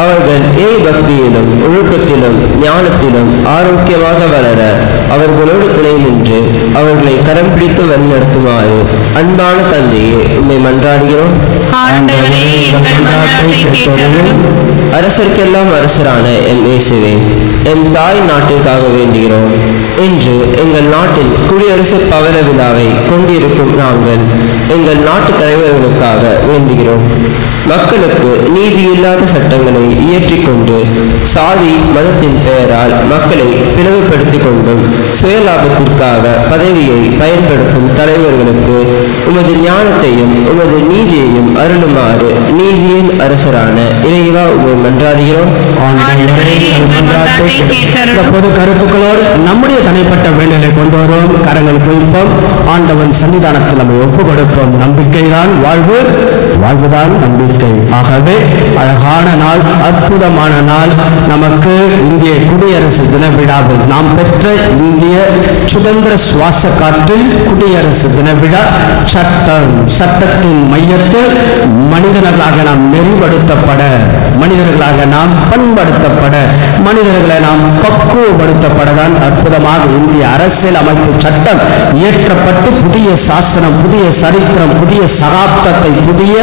அவர்கள் பக்தியிலும் ஒழுக்கத்திலும் ஞானத்திலும் ஆரோக்கியமாக வளர அவர்களோடு துணை நின்று அவர்களை கரம் பிடித்து வழிநடத்துமாறு அன்பான தந்தையே உம்மை மன்றாடுகிறோம். அரசருக்கெல்லாம் அரசரான எம் இயேசுவே, எம் தாய் நாட்டிற்காக வேண்டுகிறோம். இன்று எங்கள் நாட்டின் குடியரசு பவள விழாவை கொண்டிருக்கும் நாங்கள் எங்கள் நாட்டு தலைவர்களுக்காக வேண்டுகிறோம். மக்களுக்கு நீதியில்லாத சட்டங்களை இயற்றிக்கொண்டு சாதி மதத்தின் பெயரால் மக்களை பிளவுபடுத்திக் கொண்டும் சுயலாபத்திற்காக பதவியை பயன்படுத்தும் தலைவர்களுக்கு உமது ஞானத்தையும் உமது நீதியையும் அருளுமாறு நீதியின் அரசரான இறைவா உம்மை மன்றாடுகிறோம். பொது கருத்துக்களோடு நம்முடைய தனிப்பட்ட வேலைகளை கொண்டு வருவோம். கரங்கள் குவிப்போம். ஆண்டவன் சன்னிதானத்தில் நம்மை ஒப்பு கொடுப்போம். நம்பிக்கைதான் வாழ்வு, வாழ்வுதான் நம்பிக்கை. ஆகவே அழகான நாள், அற்புதமான நாள் நமக்கு இந்திய குடியரசு தின விழாவில் நாம் பெற்ற இந்திய சுதந்திர சுவாச காற்றில் குடியரசு தின விழா. சட்டத்தின் மையத்தில் மனிதர்களாக நாம் நெறிப்படுத்தப்பட, மனிதர்களாக நாம் பண்படுத்தப்பட, மனிதர்களை நாம் பக்குவப்படுத்தப்படதான் அற்புதமாக இந்திய அரசியல் அமைப்பு சட்டம் இயற்றப்பட்டு புதிய சாசனம், புதிய சரித்திரம், புதிய சகாப்தத்தை, புதிய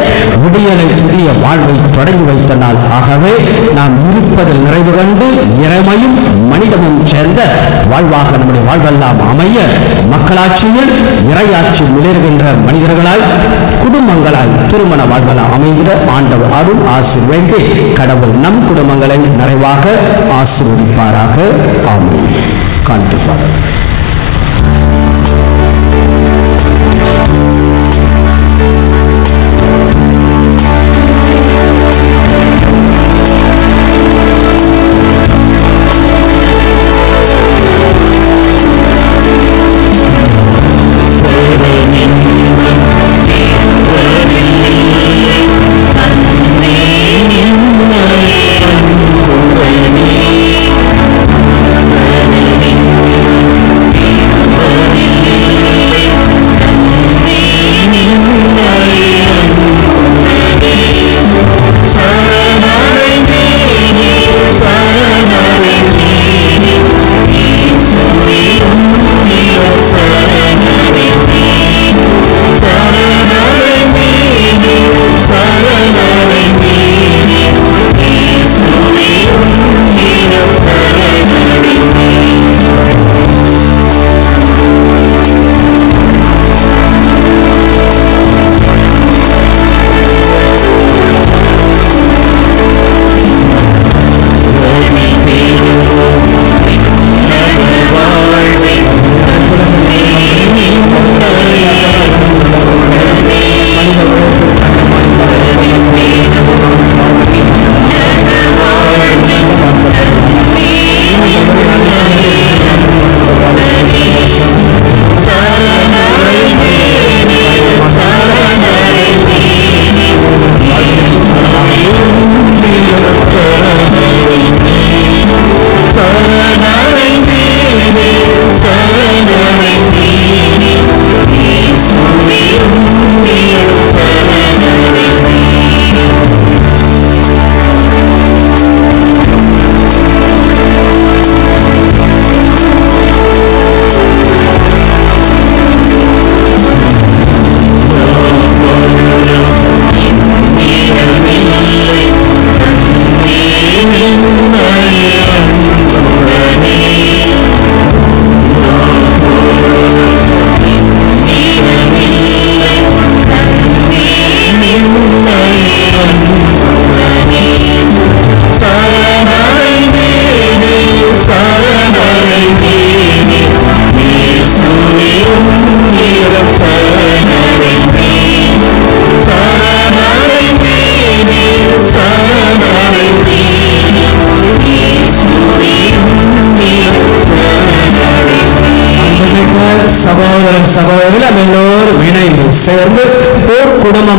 விடியலை, புதிய வாழ்வை தொடங்கி வைத்த நாள். ஆகவே நாம் இருப்பதில் நிறைவு கண்டு இறைமையும் மனிதமும் சேர்ந்த வாழ்வாக நம்முடைய வாழ்வெல்லாம் அமைய மக்களாட்சியில் இறையாட்சி மிளர்கின்ற மனிதர்களாய், குடும்பங்களாய், திருமண வாழ்வெல்லாம் அமைகிற ஆண்டவர் அருள் ஆசீர் வேண்டி கடவுள் நம் குடும்பங்களை நிறைவாக ஆசீர்வதிப்பாராக. ஆமென். காண்பிப்பார்கள். Amen.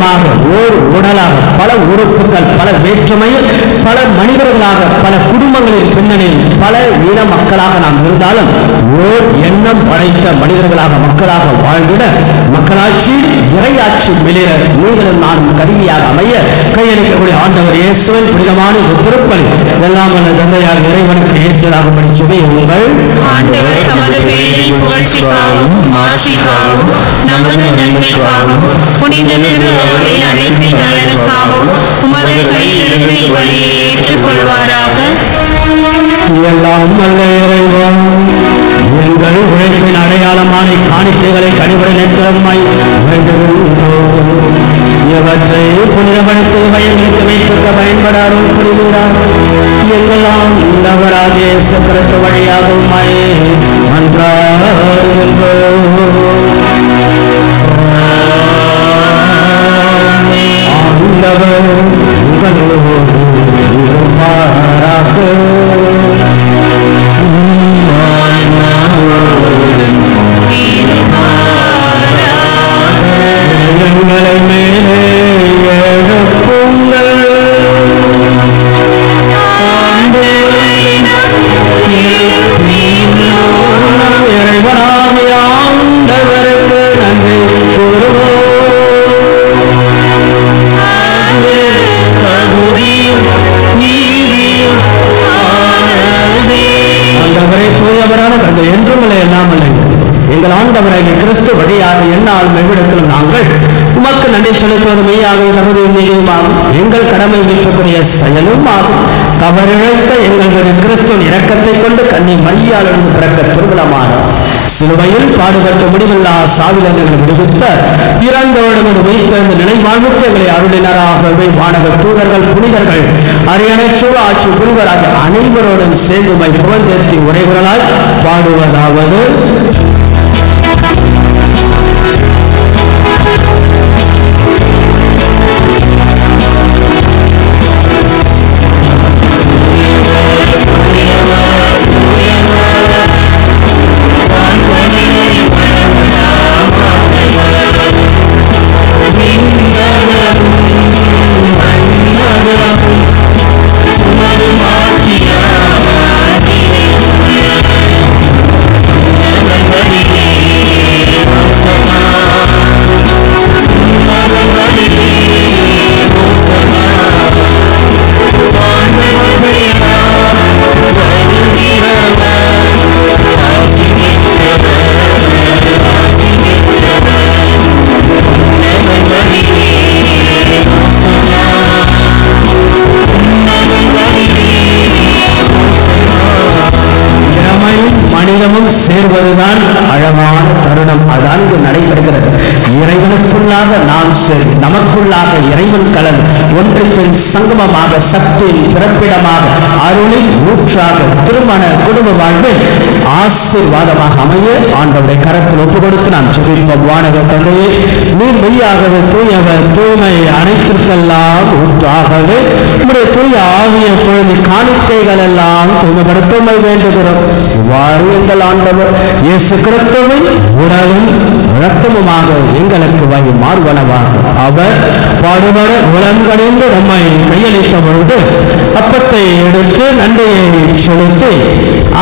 சரீரமாக ஓர் உடலாக பல உறுப்புகள் பல வேற்றுமையில் பல மனிதர்களாக பல குடும்பங்களின் பின்னணியில் பல இன மக்களாக நாம் இருந்தாலும் ஓர் எண்ணம் படைத்த மனிதர்களாக மக்களாக வாழ்ந்திட மக்களாட்சி இறையாட்சி மிளிர நீங்களும் நானும் கருவியாக அமைய கையளிக்கக்கூடிய ஆண்டவர் இயேசுவின் புனிதமான இந்த திருப்பலி எல்லாம் வல்ல தந்தையார் இறைவனுக்கு ஏற்றதாகும்படி சுவையுங்கள். ஆண்டவர் தமது பேரின் புகழ்ச்சிக்காகவும் மாட்சிக்காகவும் நமது நன்மைக்காகவும் புனித திரு அவை அனைத்தின் நலனுக்காகவும் உமது கையிலிருந்து இவ்வழியை ஏற்றுக்கொள்வாராக. எல்லாம் வல்ல இறைவன் எங்கள் உழைப்பின் அடையாளமான காணிக்கைகளை கனிவுடன் நேற்றமாய் வேண்டுகின்றோம். இவற்றை புனிதப்படுத்தி எங்களுக்கு வைத்திருக்க பயன்படாமல் புரிகிறார். எங்கெல்லாம் உள்ளவராகிய சக்கரத்து வழியாகவும் மன்றாடுகின்றோம். ஆண்டவர் உங்களோடு இருப்பாராக. எங்களை மேலே எழுப்புங்கள். இறைவனாகிய ஆண்டவருக்கு நன்றி கூறுவோம். ஆண்டவரை தூயவரான தந்தை என்றும் எல்லாம் அல்ல எங்கள் ஆண்டவராகிய கிறிஸ்து வழியாக என்னால் மெவ்விடத்திலும் நாங்கள் உமக்கு நன்றி செலுத்துவது மெய்யாக தகுதி நீதியுமாகும். எங்கள் கடமை மீட்புக்குரிய செயலும் ஆகும். தவறிழைத்த எங்கள் கிறிஸ்துவின் இரக்கத்தை கொண்டு கன்னி மரியாளிலிருந்து பிறக்க திருமணமான சிலுவையில் பாடுபட்டு முடிவில்லா சாவிலங்களை விடுவித்த இறந்தோடு வைத்திருந்த நினைவாழ்வுக்கு எங்களை அருளினராகவே வானக தூதர்கள் புனிதர்கள் அரியணைச்சூழ ஆட்சி புரிவராக அனைவரோடும் சேர்ந்து புகழ்ந்தேற்றி உரைகுரலாய் பாடுவதாவது. சேர்வதுதான் அழகான தருணம். அதான் நடைபெறுகிறது. இறைவனுக்குள்ளாக நாம் சேர்ந்து நமக்குள்ளாக இறைவன் கலந்து ஒன்றின் சங்கமமாக சக்தியின் பிறப்பிடமாக அருளின் ஊற்றாக திருமண குடும்ப வாழ்வில் ஆசீர்வாதமாக அமைய ஆண்டவருடைய கரத்தில் ஒப்பு கொடுத்து நாம் ஜெபிப்போம். வானக தந்தையே, நீர் மெய்யாகவே தூயவர், தூய்மை அனைத்திற்கெல்லாம் ஊற்றாகவே உடைய தூய ஆவிய பொழுது காணிக்கைகள் எல்லாம் தூய்மைப்படுத்தமை வேண்டுகிறோம். இவ்வாறு எங்கள் ஆண்டவர் இயேசு கிறிஸ்துவின் உடலும் இரத்தமுமாக எங்களுக்கு வழி மார்பனவாக அவர் பாடுபட உலகணிந்து நம்மை கையளித்த பொழுது அப்பத்தை எடுத்து நன்றியை செலுத்தி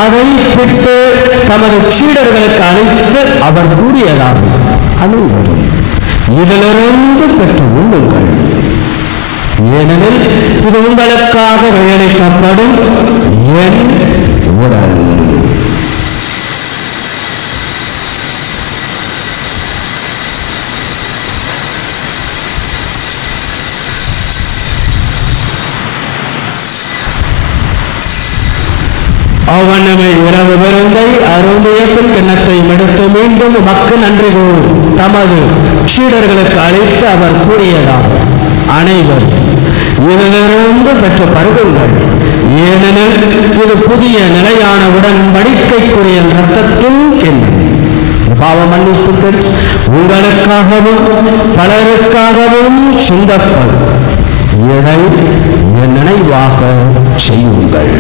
அதை பிட்டு தமது சீடர்களுக்கு அளித்து அவர் கூறியதாவது, அனைவரும் இதிலிருந்து பெற்று உண்ணுங்கள், ஏனெனில் இது உங்களுக்காக கையளிக்கப்படும் என் உடல். அவனமை இரவு விருந்தை அருந்திய பின் கிண்ணத்தை எடுத்து மீண்டும் உமக்கு நன்றி கூறி தமது சீடர்களுக்கு அளித்து அவர் கூறியதாவது, அனைவரும் இதிலிருந்து பெற்று பருகுங்கள், ஏனெனில் இது புதிய நிலையான உடன்படிக்கைக்குரிய இரத்தத்தின் கிண்ணம். பாவ மன்னிப்புகள் உங்களுக்காகவும் பலருக்காகவும் சிந்தப்படும். இதை என் நினைவாக செய்யுங்கள்.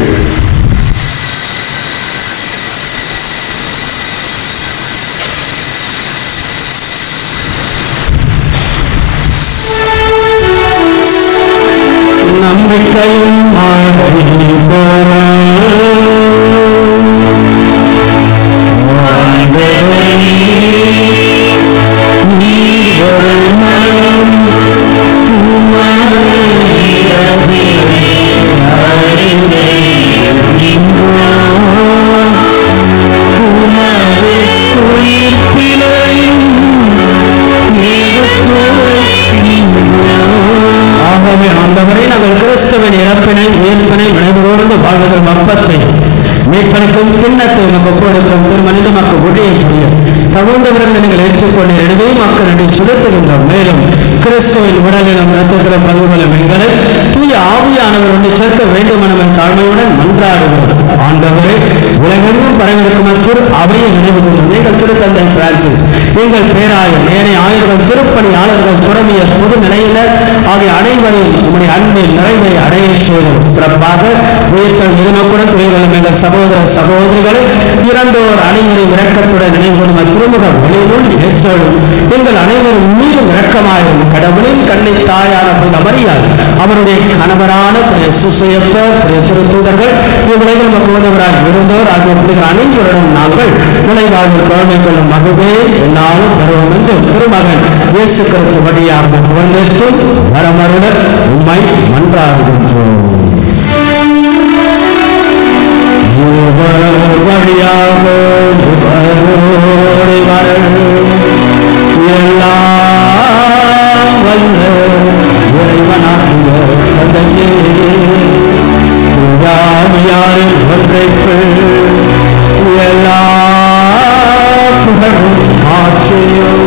நம்பிக்கையும் மழை போல ஆண்டவரை நாங்கள் கிறிஸ்துவின் இறப்பினை உயிர்ப்பினை நினைவுகூர்ந்து வாழ்வதற்கு அப்பத்தை மீட்பனுக்கும் கிண்ணத்தை நமக்கு கொடுக்கும் திருமணிந்து மக்கள் ஒழியக்கூடிய தகுந்தவர்கள் நீங்கள் ஏற்றுக்கொண்டு எனவே மக்கள் நடி சுடுத்துகின்றோம். மேலும் கிறிஸ்துவின் உடலிலும் இரத்தத்திலும் பங்குகளும் எங்களை தூய ஆவியானவர் ஒன்று சேர்க்க வேண்டும் என தாழ்மையுடன் மன்றாடுகிறோம். ஆண்டவரே உலகெங்கும் பரவிருக்கும் திரு அவையை நினைவுகூர்ந்து நீங்கள் திருத்தந்தை பிரான்சிஸ் எங்கள் பேராயர் ஏனைய ஆயிரம் திருப்பணியாளர்கள் துறவியர் பொது நிலையினர் ஆகிய அனைவரையும் உங்களுடைய அன்பின் நிறைவை அடைய செய்தோம். சிறப்பாக உயிர்த்தல் மிகுநோக்குடன் துறைகளும் எங்கள் சகோதர சகோதரிகளை இறந்தோர் அனைவரையும் இரக்கத்துடன் நினைவுகூர்ந்து திருமுக ஒளியினுள் ஏற்றோடும் எங்கள் அனைவரும் மீதும் இரக்கமாயும் கடவுளின் கண்ணை தாயான மரியாள் அவருடைய கணவரான சுசையப்பர் திருத்தூதர்கள் இவ்வுலகில் மக்களுவராக இருந்தோர் ஆகிய அனைவருடன் நாங்கள் நுழைவாழ்வு தோல்மை கொள்ளும் மகுவே என்னாலும் வருவோம் என்று திருமகன் இயேசு கிறிஸ்து வழியாக புகழ்ந்தேற்றும் வரமருட உம்மை மன்றாடுகின்றோம். வழியாக எல்லாம் வல்ல இறைவனாகிய தந்தையே யாரின் ஒன்றைக்குள் எல்லா புகழும் ஆட்சியும்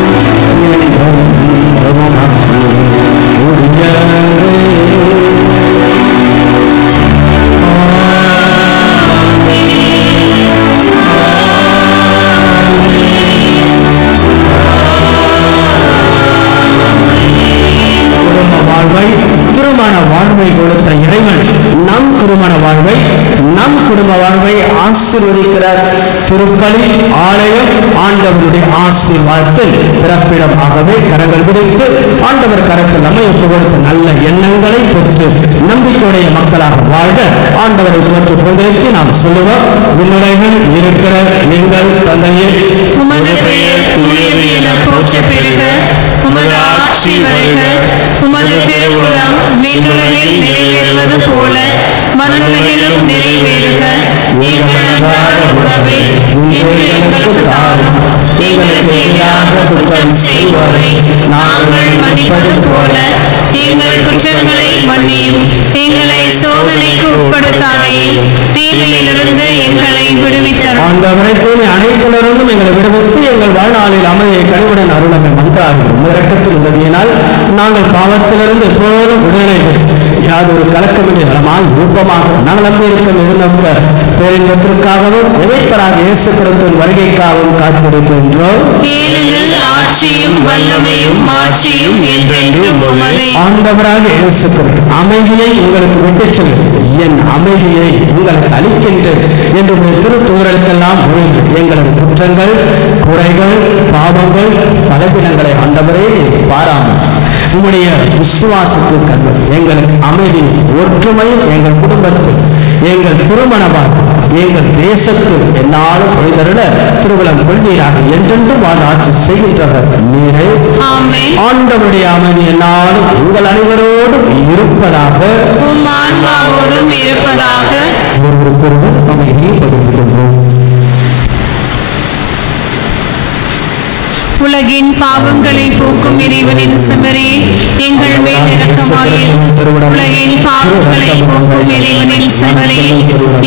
திருமண வாழ்வை கொடுத்த இறைவன் நம் திருமண வாழ்வை நம் குடும்ப வாழ்வை ஆசீர்வதிக்கிறார். திருப்பலி ஆலயம் ஆண்டவருடைய ஆசீர்வாதத்தில் பிறப்பிடமாகவே கரங்கள் விடுத்து ஆண்டவர் கரத்தில் நம்மை ஒப்புக் கொடுத்த நல்ல எண்ணங்களை பெற்று நம்பிக்கையுடைய மக்களாக வாழ ஆண்டவரை போற்று கொண்டிருத்து நாம் சொல்லுவோம். விண்ணுலகில் இருக்கிற நீங்கள் தந்தையே உமது பெயர் தூயது என போற்ற பெருக, உமது ஆட்சி வருக, உமது திருவுளம் விண்ணுலகில் நிறைவேறுவது போல மண்ணுலகிலும் நிறைவேறுக. எங்கள் அன்றாட உணவை இன்று எங்களுக்கு தாரும். எங்களுக்கு எதிராக குற்றம் செய்வோரை நாங்கள் மன்னிப்பது போல எங்கள் குற்றங்களை மன்னியும். எங்களை சோதனைக்கு உட்படுத்தாதையும் தீமையிலிருந்து எங்களை விடுவித்தரும். ஆண்டவரை தூய்மை அனைத்திலிருந்தும் எங்களை விடுவித்து எங்கள் வாழ்நாளில் அமைதியை கனிவுடன் அருளமை மன்றாடுகிறோம். இரக்கத்தில் உதவியினால் நாங்கள் பாவத்திலிருந்து எப்போதும் விடுதலை பெற்று யாதொரு கலக்கமின்றி நலமாய் விருப்பமாக நாங்கள் நம்பியிருக்கும் எதிர்நோக்க பேரின்பத்திற்காகவும் இறைப்பராக இயேசு கிறிஸ்துவின் வருகைக்காகவும் காத்திருக்கின்றோம். ஏனெனில் ஆட்சியும் வல்லமையும் மாட்சியும் என்றென்றும் உமதே. ஆண்டவராக இயேசு கிறிஸ்து அமைதியை உங்களுக்கு விட்டுச் செல்கிறேன், என் அமைதியை உங்களுக்கு அளிக்கின்றேன் என்று திருத்தூதர்களுக்கெல்லாம் ஒழுங்கு எங்களது குற்றங்கள் குறைகள் பாவங்கள் பலவீனங்களை ஆண்டவரே பாராமல் உங்களுடைய விசுவாசத்திற்கு எங்களுக்கு அமைதி ஒற்றுமை எங்கள் குடும்பத்தில் எங்கள் திருமணமாக எங்கள் தேசத்தில் என்னாலும் பொழுதருட திருவிழம் கொள்வீராக என்றென்றும் வாழ் ஆட்சி செய்கின்றவர் நீரே. ஆண்டவருடைய அமைதி என்னாலும் உங்கள் அனைவரோடும் இருப்பதாக ஆன்மாவோடும் இருப்பதாக. ஒருவருக்கொருவர் அமைதியை பகிர்ந்து கொள்வோம். உலகின் பாவங்களை போக்கும் இறைவனின் செம்மறே எங்கள் மேல் இரக்கமாயிரும். உலகின் பாவங்களை போக்கும் இறைவனின் செம்மறே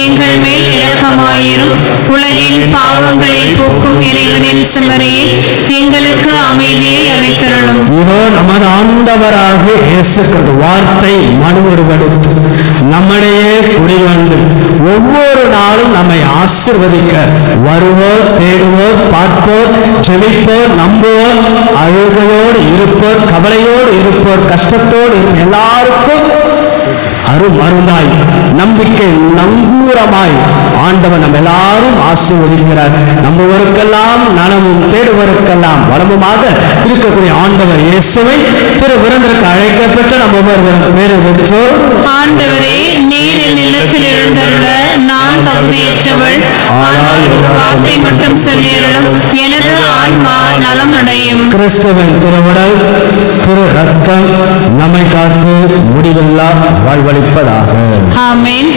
எங்கள் மேல் இரக்கமாயிரும். உலகின் பாவங்களை போக்கும் இறைவனின் செம்மறே எங்களுக்கு அமைதியை அளித்தருளும். இதோ நமது ஆண்டவராக இயேசு கிறிஸ்து வார்த்தை மனுவெடுத்து நம்மிடையே குடிவந்து ஒவ்வொரு நாளும் நம்மை ஆசீர்வதிக்க வருவோர் தேடுவோர் பார்ப்போர் ஜெபிப்போர் நம்புவோர் அழுகையோடு இருப்போர் கவலையோடு இருப்போர் கஷ்டத்தோடு இருப்போர் எல்லாருக்கும் அருமருந்தாய் நம்பிக்கை நங்கூரமாய் ஆண்டவன் நம்ம எல்லாரும் ஆசீர்வதிக்கிறார். நம்புவருக்கெல்லாம் நனமும் தேடுவருக்கெல்லாம் வளமுமாக இருக்கக்கூடிய ஆண்டவர் இயேசுவை திரு விருந்திற்கு அழைக்கப்பட்ட நம்ம பேரு பெற்றோர். ஆண்டவரே, நீர் நிலத்தில் எழுந்தருள நான் தகுதியற்றவள், ஆனால் ஒரு வார்த்தை மட்டும் சொல்லியருளும், எனது ஆன்மா நலம் அடையும். கிறிஸ்துவின் திருவுடல் திரு ரத்தம் நம்மை காத்து முடிவில்லா வாழ்வளிப்பதாக. ஆமென்.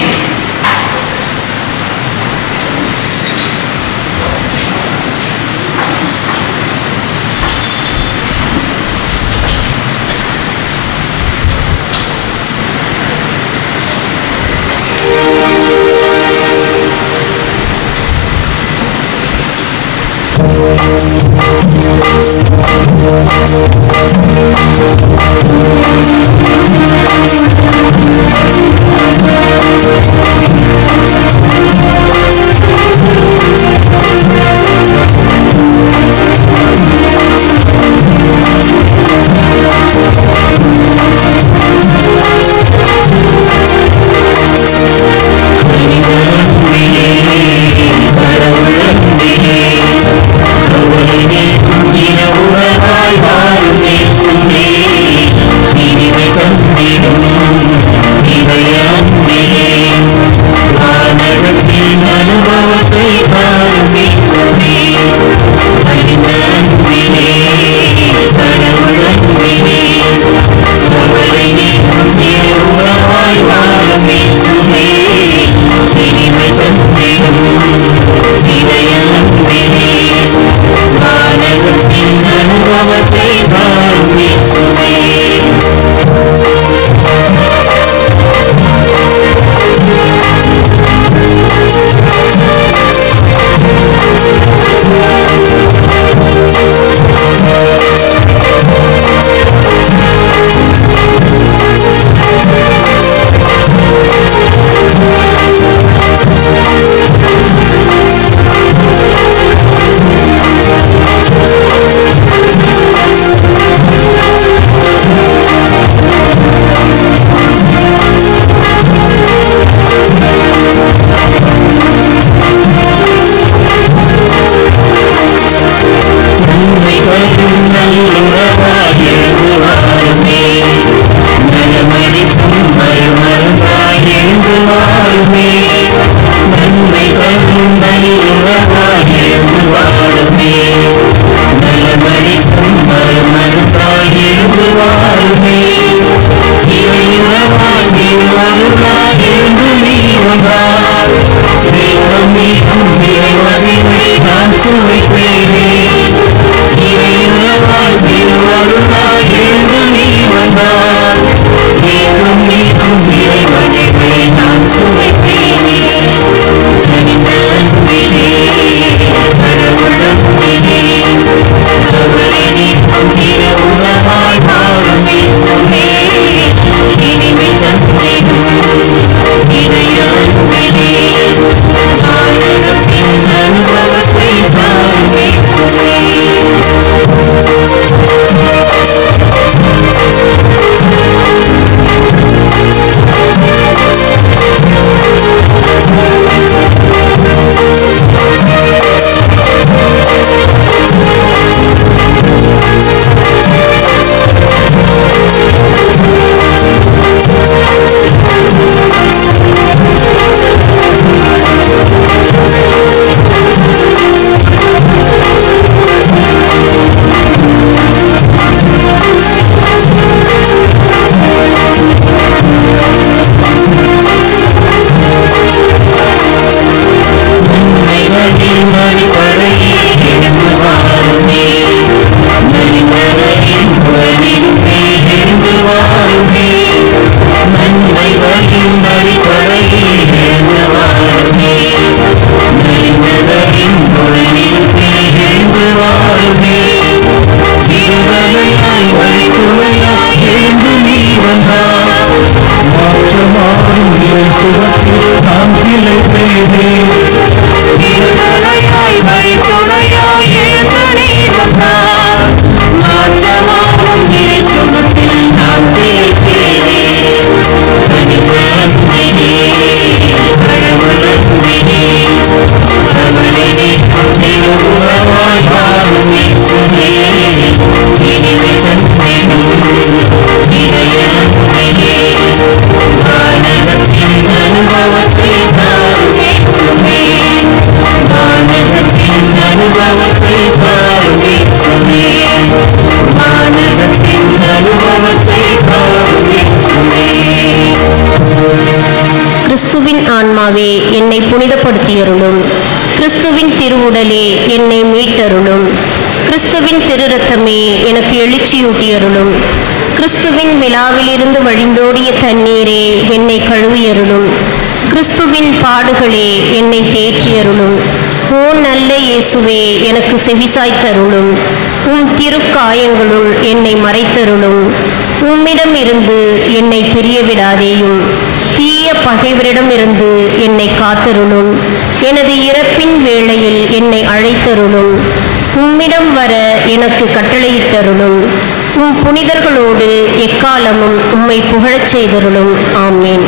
மாற்றமாகும் சுகத்தில் நான் என்னை புனிதப்படுத்தியருளும். கிறிஸ்துவின் திருவுடலே என்னை மீட்டருளும். கிறிஸ்துவின் திரு இரத்தமே எனக்கு எழுச்சியூட்டியருளும். கிறிஸ்துவின் விழாவிலிருந்து வழிந்தோடிய தண்ணீரே என்னை கழுவியருளும். கிறிஸ்துவின் பாடுகளே என்னை தேற்றியருளும். ஓ நல்ல இயேசுவே, எனக்கு செவிசாய்த்தருளும். உம் திருக்காயங்களுள் என்னை மறைத்தருளும். உம்மிடம் இருந்து என்னை பிரிய விடாதேயும். தீய பகைவரிடமிருந்து என்னை காத்தருளும். எனது இறப்பின் வேளையில் என்னை அழைத்தருளும். உம்மிடம் வர எனக்கு கட்டளையிட்டருளும். உம் புனிதர்களோடு எக்காலமும் உம்மை புகழச் செய்தருளும். ஆமீன்.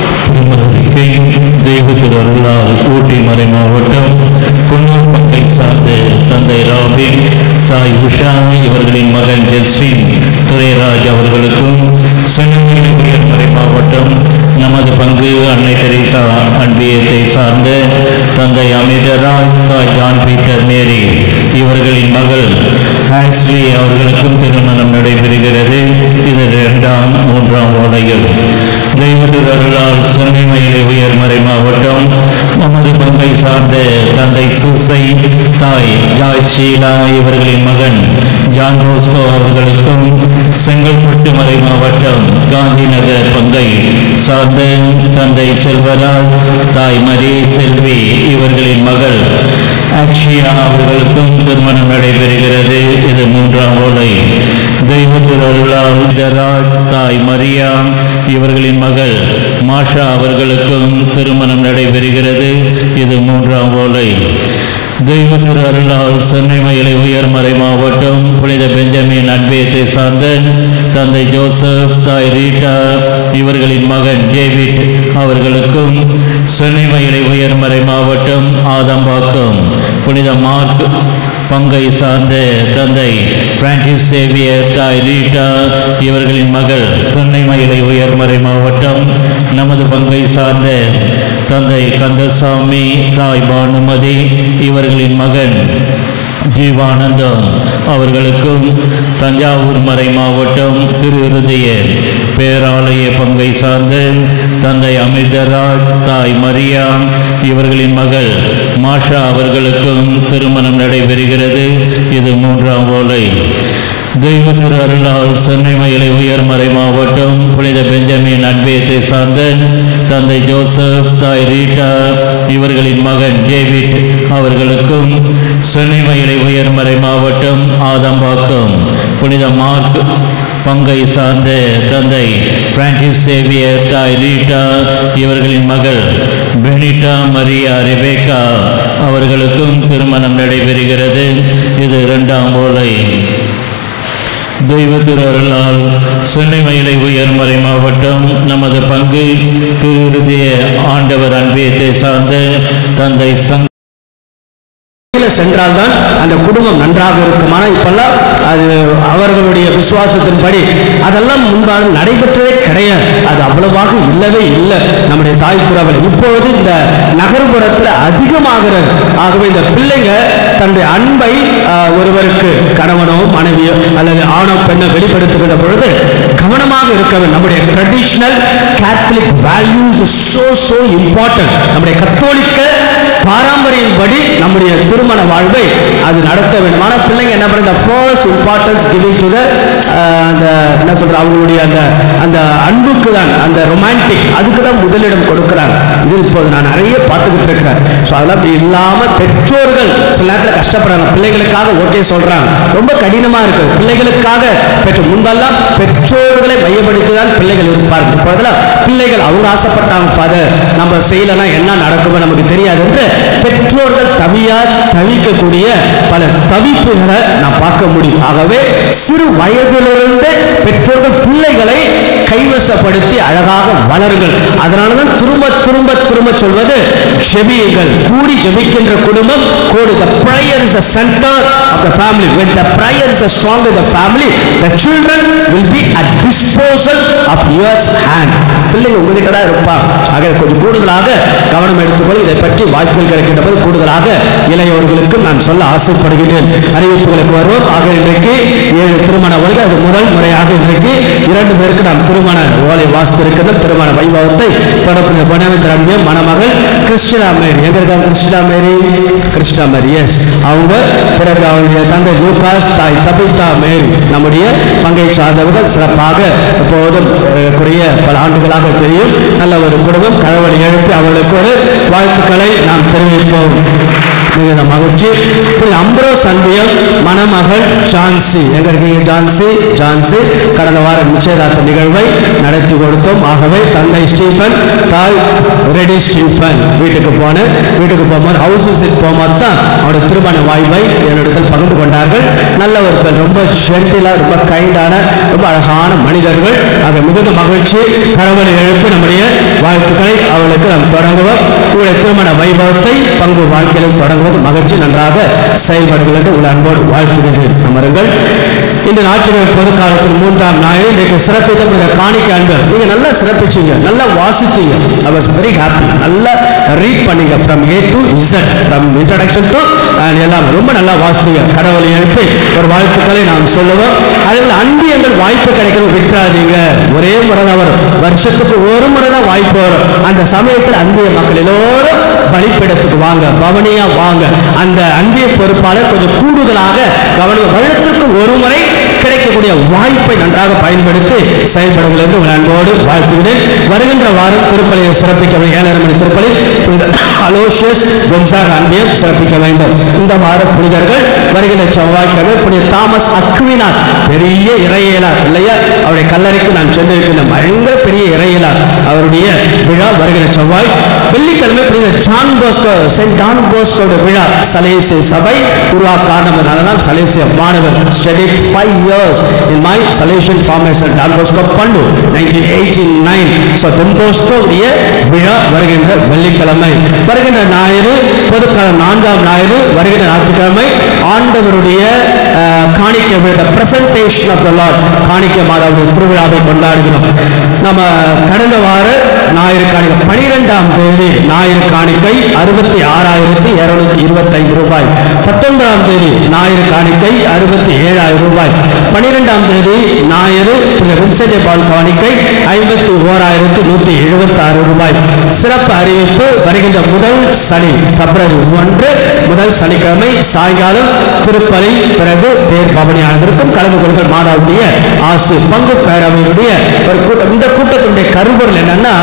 தெய்வத்தின் அருளால் ஊட்டி மறை மாவட்டம் குன்னூர் பங்கை சார்ந்த தந்தை ராபின், தாய் உஷா, இவர்களின் மகன் ஜெஸ்வின் துரைராஜ் அவர்களுக்கும், சென்னை உயர்மறை மாவட்டம் நமது பங்கு அன்னை தெரேசா அன்பியத்தை சார்ந்த தந்தை அமிர்தராஜ், தாய் ஜான் பீட்டர் மேரி இவர்களின் மகள் ஆஸ்லி அவர்களுக்கும் திருமணம் நடைபெறுகிறது. இது 2ஆம் 3ஆம் ஓலைகள். தெய்வத்தின் அருளால் சென்னை மயிலை உயர்மறை மாவட்டம் நமது பங்கை சார்ந்த தந்தை சுசை, தாய் ஜாய் ஷீலா இவர்களின் மகன் ஜான் ரோஸ்கோ அவர்களுக்கும், செங்கல்பட்டு மறை மாவட்டம் காந்தி நகர் பங்கை சார்ந்த தந்தை செல்வராஜ், தாய் மரி செல்வி இவர்களின் மகள் அக்ஷயா அவர்களுக்கும் திருமணம் நடைபெறுகிறது. இது 3ஆம் ஓலை. தெய்வத்தின் அருளால் ராஜ், தாய் மரியா இவர்களின் மகள் மாஷா அவர்களுக்கும் திருமணம் நடைபெறுகிறது. இது 3ஆம் ஓலை. தெய்வத்தின் அருளால் சென்னை மயிலை உயர்மறை மாவட்டம் புனித பெஞ்சமின் அன்பியத்தை சார்ந்த தந்தை ஜோசப், தாய் ரீட்டா இவர்களின் மகன் டேவிட் அவர்களுக்கும், சென்னை மயிலை உயர்மறை மாவட்டம் ஆதம்பாக்கம் புனித மார்க் பங்கை சார்ந்த தந்தை பிரான்சிஸ் சேவியர், தாய் ரீட்டா இவர்களின் மகள், சென்னை மயிலை உயர்மறை மாவட்டம் நமது பங்கை சார்ந்த தந்தை கந்தசாமி, தாய் பானுமதி இவர்களின் மகன் ஜீவானந்தம் அவர்களுக்கும், தஞ்சாவூர் மறை மாவட்டம் திருவிருதிய பேராலய பங்கை சார்ந்த தந்தை அமிர்தராஜ், தாய் மரியா இவர்களின் மகள் மாஷா அவர்களுக்கும் திருமணம் நடைபெறுகிறது. இது 3ஆம் ஓலை. தெய்வத்தின் அருளால் சென்னை மயிலை உயர்மறை மாவட்டம் புனித பெஞ்சமின் அன்பியத்தை சார்ந்த தந்தை ஜோசப், தாய் ரீட்டா இவர்களின் மகன் டேவிட் அவர்களுக்கும், சென்னை மயிலை உயர்மறை மாவட்டம் ஆதம்பாக்கம் புனித மார்க் பங்கை சார்ந்த தந்தை பிரான்சிஸ் சேவியர், தாய் ரீட்டா இவர்களின் மகள் பெனிட்டா மரியா ரெபேக்கா அவர்களுக்கும் திருமணம் நடைபெறுகிறது. இது 2ஆம் ஓலை. தெய்வத்தின் அருளால் சென்னை மயிலை உயர்மறை மாவட்டம் நமது பங்கு திருவிருதிய ஆண்டவர் அன்பியத்தை சார்ந்த தந்தை சென்றால்தான் அந்த குடும்பம் நன்றாக இருக்கும். ஆனால் இப்பெல்லாம் அது அவர்களுடைய விசுவாசத்தின்படி அதெல்லாம் முன்பாக நடைபெற்றதே கிடையாது. அது அவ்வளவாக இல்லவே இல்லை நம்முடைய தாய் துறவில். இப்பொழுது இந்த நகர்ப்புறத்தில் அதிகமாகிறது. ஆகவே இந்த பிள்ளைங்க தன்னுடைய அன்பை ஒருவருக்கு கணவனோ மனைவியோ அல்லது ஆணோ பெண்ணோ வெளிப்படுத்துகிற பொழுது கவனமாக இருக்க வேண்டும். நம்முடைய traditional Catholic values so important. நம்முடைய கத்தோலிக்க பாரம்பரியப்படி நம்முடைய திருமண வாழ்வை அது நடத்த வேண்டும். ஆனால் பிள்ளைங்க என்ன பண்ண ஃபர்ஸ்ட் இம்பார்ட்டன்ஸ் கிவிங் டு என்ன சொல்ற அவங்களுடைய அந்த அன்புக்கு தான், அந்த ரொமான்டிக் அதுக்கு தான் முதலிடம் கொடுக்குறாங்க. இது இப்போது நான் நிறைய பார்த்துக்கிட்டு இருக்கிறேன். ஸோ அதெல்லாம் அப்படி இல்லாமல் பெற்றோர்கள் சில நேரத்தில் கஷ்டப்படுறாங்க. பிள்ளைகளுக்காக ஓகே சொல்றாங்க, ரொம்ப கடினமாக இருக்குது. பிள்ளைகளுக்காக முன்பெல்லாம் பெற்றோர்களை மையப்படுத்தி தான் பிள்ளைகள் இருப்பார்கள். இப்போதெல்லாம் பிள்ளைகள் அவங்க ஆசைப்பட்டாங்க, ஃபாதர் நம்ம செய்யலைன்னா என்ன நடக்குமோ நமக்கு தெரியாது என்று பெற்றோர்கள் தவிக்கக்கூடிய பல தவிப்புகளை நான் பார்க்க முடியும். ஆகவே சிறு வயதிலிருந்து பெற்றோர்கள் பிள்ளைகளை கைவசப்படுத்தி அழகாக வளருங்கள். அதனாலதான் திரும்ப சொல்வது ஜெபியுங்கள். கூடி ஜெபிக்கின்ற குடும்பம் கோடு. The prayer is the center of the family. When the prayer is strong in the family, the children will be at disposal of your hand. பிள்ளைங்க உங்ககிட்ட தான் இருப்பாங்க. ஆக கொஞ்சம் கூடுதலாக கவனம் எடுத்துக்கொள்ள இதை பற்றி வாய்ப்புகள் கிடைக்கின்ற போது கூடுதலாக இளையவர்களுக்கும் நான் சொல்ல ஆசைப்படுகிறேன். அறிவிப்புகளுக்கு வருவோம். ஆக இன்றைக்கு 7 திருமண ஓலை, அது முதல் முறையாக இன்றைக்கு 2 பேருக்கு நாம் திருமண ஓலை வாசித்திருக்கிற திருமண வைபவத்தை தொடர்பு பனவேந்திர மணமகள் கிறிஸ்டினா மேரி. எங்க இருக்காங்க கிறிஸ்டினா மேரி? கிறிஸ்டினா மேரி, எஸ். அவங்க பிறகு அவருடைய தந்தை லூகாஸ், தாய் தபிதா மேரி. நம்முடைய பங்கை சார்ந்தவர்கள் சிறப்பாக எப்போதும் கூடிய பல ஆண்டுகளாக தெரியும். நல்ல ஒரு குடும்பம். கழவழி எழுப்பி அவர்களுக்கு ஒரு வாழ்த்துக்களை நாம் தெரிவிப்போம். மிகுந்த மகிழ்ச்சி. அம்ப்ரோஸ் அன்பியம் மணமகள் ஜான்சி. எங்க இருக்கீங்க ஜான்சி? ஜான்சி கடந்த வாரம் நிச்சயதார்த்த நிகழ்வை நடத்தி கொடுத்தோம். ஆகவே தந்தை ஸ்டீஃபன், தாய் ரெடி ஸ்டீஃபன் வீட்டுக்கு போனேன். வீட்டுக்கு போகும்போது ஹவுஸ் விசிட் போகும்போது தான் அவருடைய திருமண வாய்ப்பை என்னிடத்தில் பகிர்ந்து கொண்டார்கள். நல்லவர்கள், ரொம்ப ஜென்டிலா, ரொம்ப கைண்டான, ரொம்ப அழகான மனிதர்கள். ஆக மிகுந்த மகிழ்ச்சி. கரவலை எழுப்பி நம்முடைய வாழ்த்துக்களை அவளுக்கு நாம் தொடங்குவோம். உங்களுடைய திருமண வைபவத்தை பங்கு வாழ்க்கையிலும் தொடங்குவது மகிழ்ச்சி. நன்றாக செயல்படுங்கள் என்று உங்கள் அன்போடு வாழ்த்துகின்றேன். அமருங்கள். இந்த நாட்டின பொது காலத்தில் 3ஆம் ஞாயிறு இன்றைக்கு சிறப்பித்த காணிக்கை அன்பு. நீங்க நல்லா சிறப்பிச்சீங்க, நல்லா வாசித்தீங்க. I was very happy. நல்லா ரீட் பண்ணீங்க from A to Z, from introduction to எல்லாம் ரொம்ப நல்லா வாசித்தீங்க. கடவுளை எழுப்பி ஒரு வாழ்த்துக்களை நாம் சொல்லுவோம். அதேபோல் அன்பியங்கள் வாய்ப்பு கிடைக்கிறது விட்டுறாதீங்க. ஒரே முறை தான் வரும், வருஷத்துக்கு ஒரு முறை தான் வாய்ப்பு வரும். அந்த சமயத்தில் அன்பிய மக்கள் எல்லோரும் பலிப்பிடத்துக்கு வாங்க, பவனியா வாங்க. அந்த அன்பிய பொறுப்பாளர் கொஞ்சம் கூடுதலாக கவனம், வருடத்திற்கு ஒரு முறை கிடைக்கக்கூடிய வாய்ப்பை நன்றாக பயன்படுத்தி செயல்படுங்கள் என்று உங்கள் அன்போடு வாழ்த்துகிறேன். வருகின்ற வாரம் திருப்பலியை சிறப்பிக்க வேண்டும். 7:30 மணி திருப்பலி அலோசியஸ் கொன்சாகா அன்பியம் சிறப்பிக்க வேண்டும். இந்த வார புனிதர்கள் வருகின்ற செவ்வாய்க்கிழமை புனித தாமஸ் அக்வினாஸ், பெரிய இறையியலார் இல்லையா, அவருடைய கல்லறைக்கு நான் சென்றிருக்கின்றேன். பயங்கர பெரிய இறையியலார். அவருடைய விழா வருகின்ற செவ்வாய். வெள்ளிக்கிழமை புனித John Bosco, saint John Bosco விழா. சலேசிய சபை உருவாக்கானதுனால சலேசிய மாணவர் studied 5 years in my Salesian formation Don Bosco Pandu 1989. So Don Bosco விழா வருகின்ற வெள்ளிக்கிழமை. வருகின்ற ஞாயிறு பொதுக்காலம் 4ஆம் ஞாயிறு வருகின்ற ஞாயிற்றுக்கிழமை ஆண்டவருடைய காணிக்கை விழா, பிரசன்டேஷன் ஆஃப் தி லார்ட், காணிக்கை மாதாவுடைய திருவிழாவை கொண்டாடுகிறோம். நம்ம கடந்த வார ஞாயிறு காணிக்கை 12ஆம் தேதி ஞாயிறு காணிக்கை 66,225 ரூபாய். 19ஆம் தேதி ஞாயிறு காணிக்கை 67,000 ரூபாய். 12ஆம் தேதி ஞாயிறு பால் காணிக்கை 51,176 ரூபாய். சிறப்பு அறிவிப்பு வருகின்ற முதல் சனி பிப்ரவரி 1 முதல் சனிக்கிழமை சாயங்காலம் திருப்பலி, பிறகு தேர் பவனியானதற்கும் கலந்து கொள்கள் மாதாவுடைய ஆசு பங்கு பேரவையினுடைய ஒரு கூட்டம். இந்த கூட்டத்தினுடைய கருப்பொருள் என்னன்னா,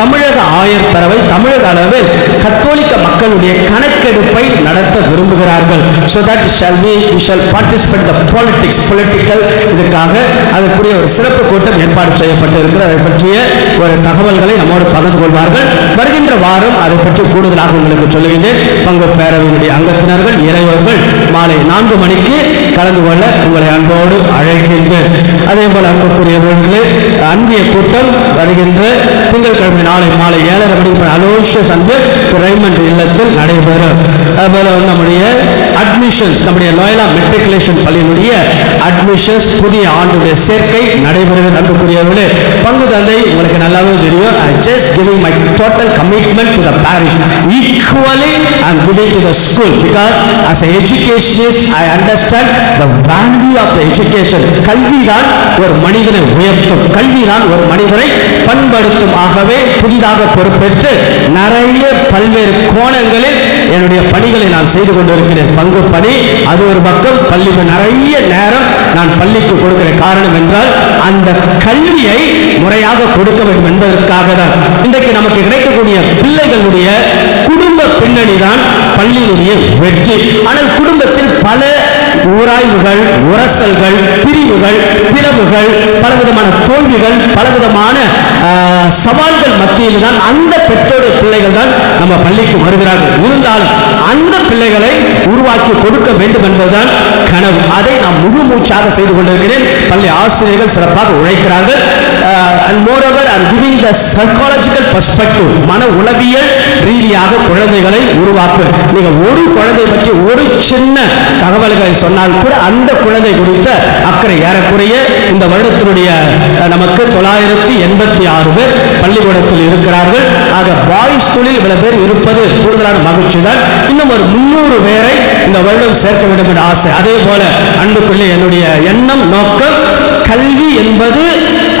தமிழக ஆயர் பேரவை தமிழக அளவில் கத்தோலிக்க மக்களுடைய கணக்கெடுப்பை நடத்த விரும்புகிறார்கள். So that we shall participate in the political இதற்காக அதற்குரிய ஒரு சிறப்பு கூட்டம் ஏற்பாடு செய்யப்பட்டு இருக்கிறது. அதை பற்றிய ஒரு தகவல்களை நம்மோடு பகிர்ந்து கொள்வார்கள். வருகின்ற வாரம் அதை பற்றி கூடுதலாக உங்களுக்கு சொல்லுகின்றேன். பங்கு பேரவையினுடைய அங்கத்தினர்கள் இளையவர்கள் மாலை 4 மணிக்கு கலந்து கொள்ள உங்களை அன்போடு அழைக்கின்றேன். அதே போல அன்புக்குரியவர்களே, அன்பிய கூட்டம் வருகின்ற திங்கட்கிழமை நாளை மாலை 7:30 மணிக்கு அலோசியஸ் அன்பு ரைமண்ட் இல்லத்தில் நடைபெறும். அதுபோல நம்முடைய அட்மிஷன்ஸ், நம்முடைய லோயலா மெட்ரிகுலேஷன் பள்ளியினுடைய அட்மிஷன்ஸ் புதிய ஆண்டுடைய சேர்க்கை நடைபெறுகிறது. அன்புக்குரியவர்களே, பங்கு தந்தை உங்களுக்கு நல்லாவே தெரியும். I just giving my total commitment to the parish. Equally I am giving to the school because as an educationist I understand the value of the education. கல்விதான் ஒரு மனிதனை உயர்த்தும், கல்விதான் ஒரு மனிதனை பண்படுத்தும். ஆகவே புதிதாக பொறுப்பேற்று நிறைய பல்வேறு கோணங்களில் என்னுடைய பணிகளை நான் செய்து கொண்டிருக்கிறேன். பங்கு பணி அது ஒரு பக்கம், பள்ளி நிறைய நேரம் நான் பள்ளிக்கு கொடுக்கிற காரணம் என்றால் அந்த கல்வியை முறையாக கொடுக்க வேண்டும் என்பதற்காக தான். இன்றைக்கு நமக்கு கிடைக்கக்கூடிய பிள்ளைகளுடைய குடும்ப பின்னணி தான் பள்ளியினுடைய வெற்றி. ஆனால் குடும்பத்தில் பல ஊராய்வுகள், உரசல்கள், பிரிவுகள், பிளவுகள், பலவிதமான தோல்விகள், பலவிதமான சவால்கள் மத்தியில் தான் அந்த பெற்றோர் பிள்ளைகள் தான் நம்ம பள்ளிக்கு வருகிறார்கள். இருந்தாலும் அந்த பிள்ளைகளை உருவாக்கி கொடுக்க வேண்டும் என்பதுதான் கனவு. அதை நாம் முழு மூச்சாக செய்து கொண்டிருக்கிறேன். பள்ளி ஆசிரியர்கள் சிறப்பாக உழைக்கிறார்கள். And moreover I am giving the psychological perspective, மன உளவியல் ரீதியாக குழந்தைகளை உருவாக்கு. நீங்க ஒரு குழந்தை பற்றி ஒரு சின்ன தகவல்களை சொன்னால் கூட அந்த குழந்தை குறித்த அக்கறை ஏறக்குறைய இந்த வருடத்தினுடைய நமக்கு 986 பேர் பள்ளிக்கூடத்தில் இருக்கிறார்கள். ஆக பாய்ஸ் ஸ்கூலில் இவ்வளவு பேர் இருப்பது கூடுதலான மகிழ்ச்சி தான். இன்னும் ஒரு 300 பேரை இந்த வருடம் சேர்க்க வேண்டும் என்ற ஆசை. அதே போல அன்புக்குள்ளே என்னுடைய எண்ணம் நோக்கம், கல்வி என்பது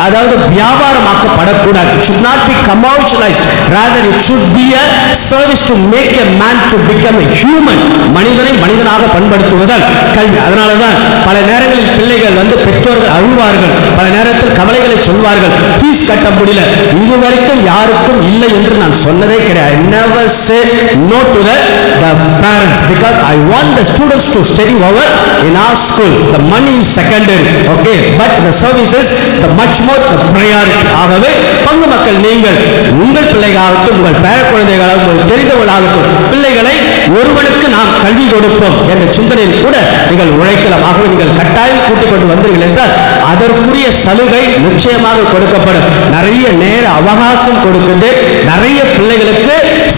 அதாவது வியாபாரமாக்கப்படக்கூடாது. It should not be commercialized, rather it should be a service to make a man to become a human. மனிதனை மனிதனாக பண்படுத்துவதால் கல்வி. அதனாலதான் பல நேரங்களில் பிள்ளைகள் வந்து பெற்றோர்கள் அழுவார்கள், பல நேரத்தில் கவலைகளை சொல்வார்கள், ஃபீஸ் கட்ட முடியல. இதுவரைக்கும் யாருக்கும் இல்லை என்று நான் சொன்னதே கிடையாது. I never say no to the parents because I want the students to study over in our school. The money is secondary, okay, but the services the much more the priority. ஆகவே பங்கு மக்கள் நீங்கள் உங்கள் பிள்ளைகளாகட்டும் உங்கள் பேர குழந்தைகளாகட்டும் தெரிந்தவர்களாகட்டும் பிள்ளைகளை ஒருவனுக்கு நாம் கல்வி கொடுப்போம் என்ற சிந்தனையில் கூட நீங்கள் உழைக்கலாம். ஆகவே நீங்கள் கட்டாயம் கூட்டிக் கொண்டு வந்தீர்கள் என்றால் அதற்குரிய சலுகை நிச்சயமாக கொடுக்கப்படும். நிறைய நேர அவகாசம் கொடுக்கின்ற நிறைய பிள்ளைகளுக்கு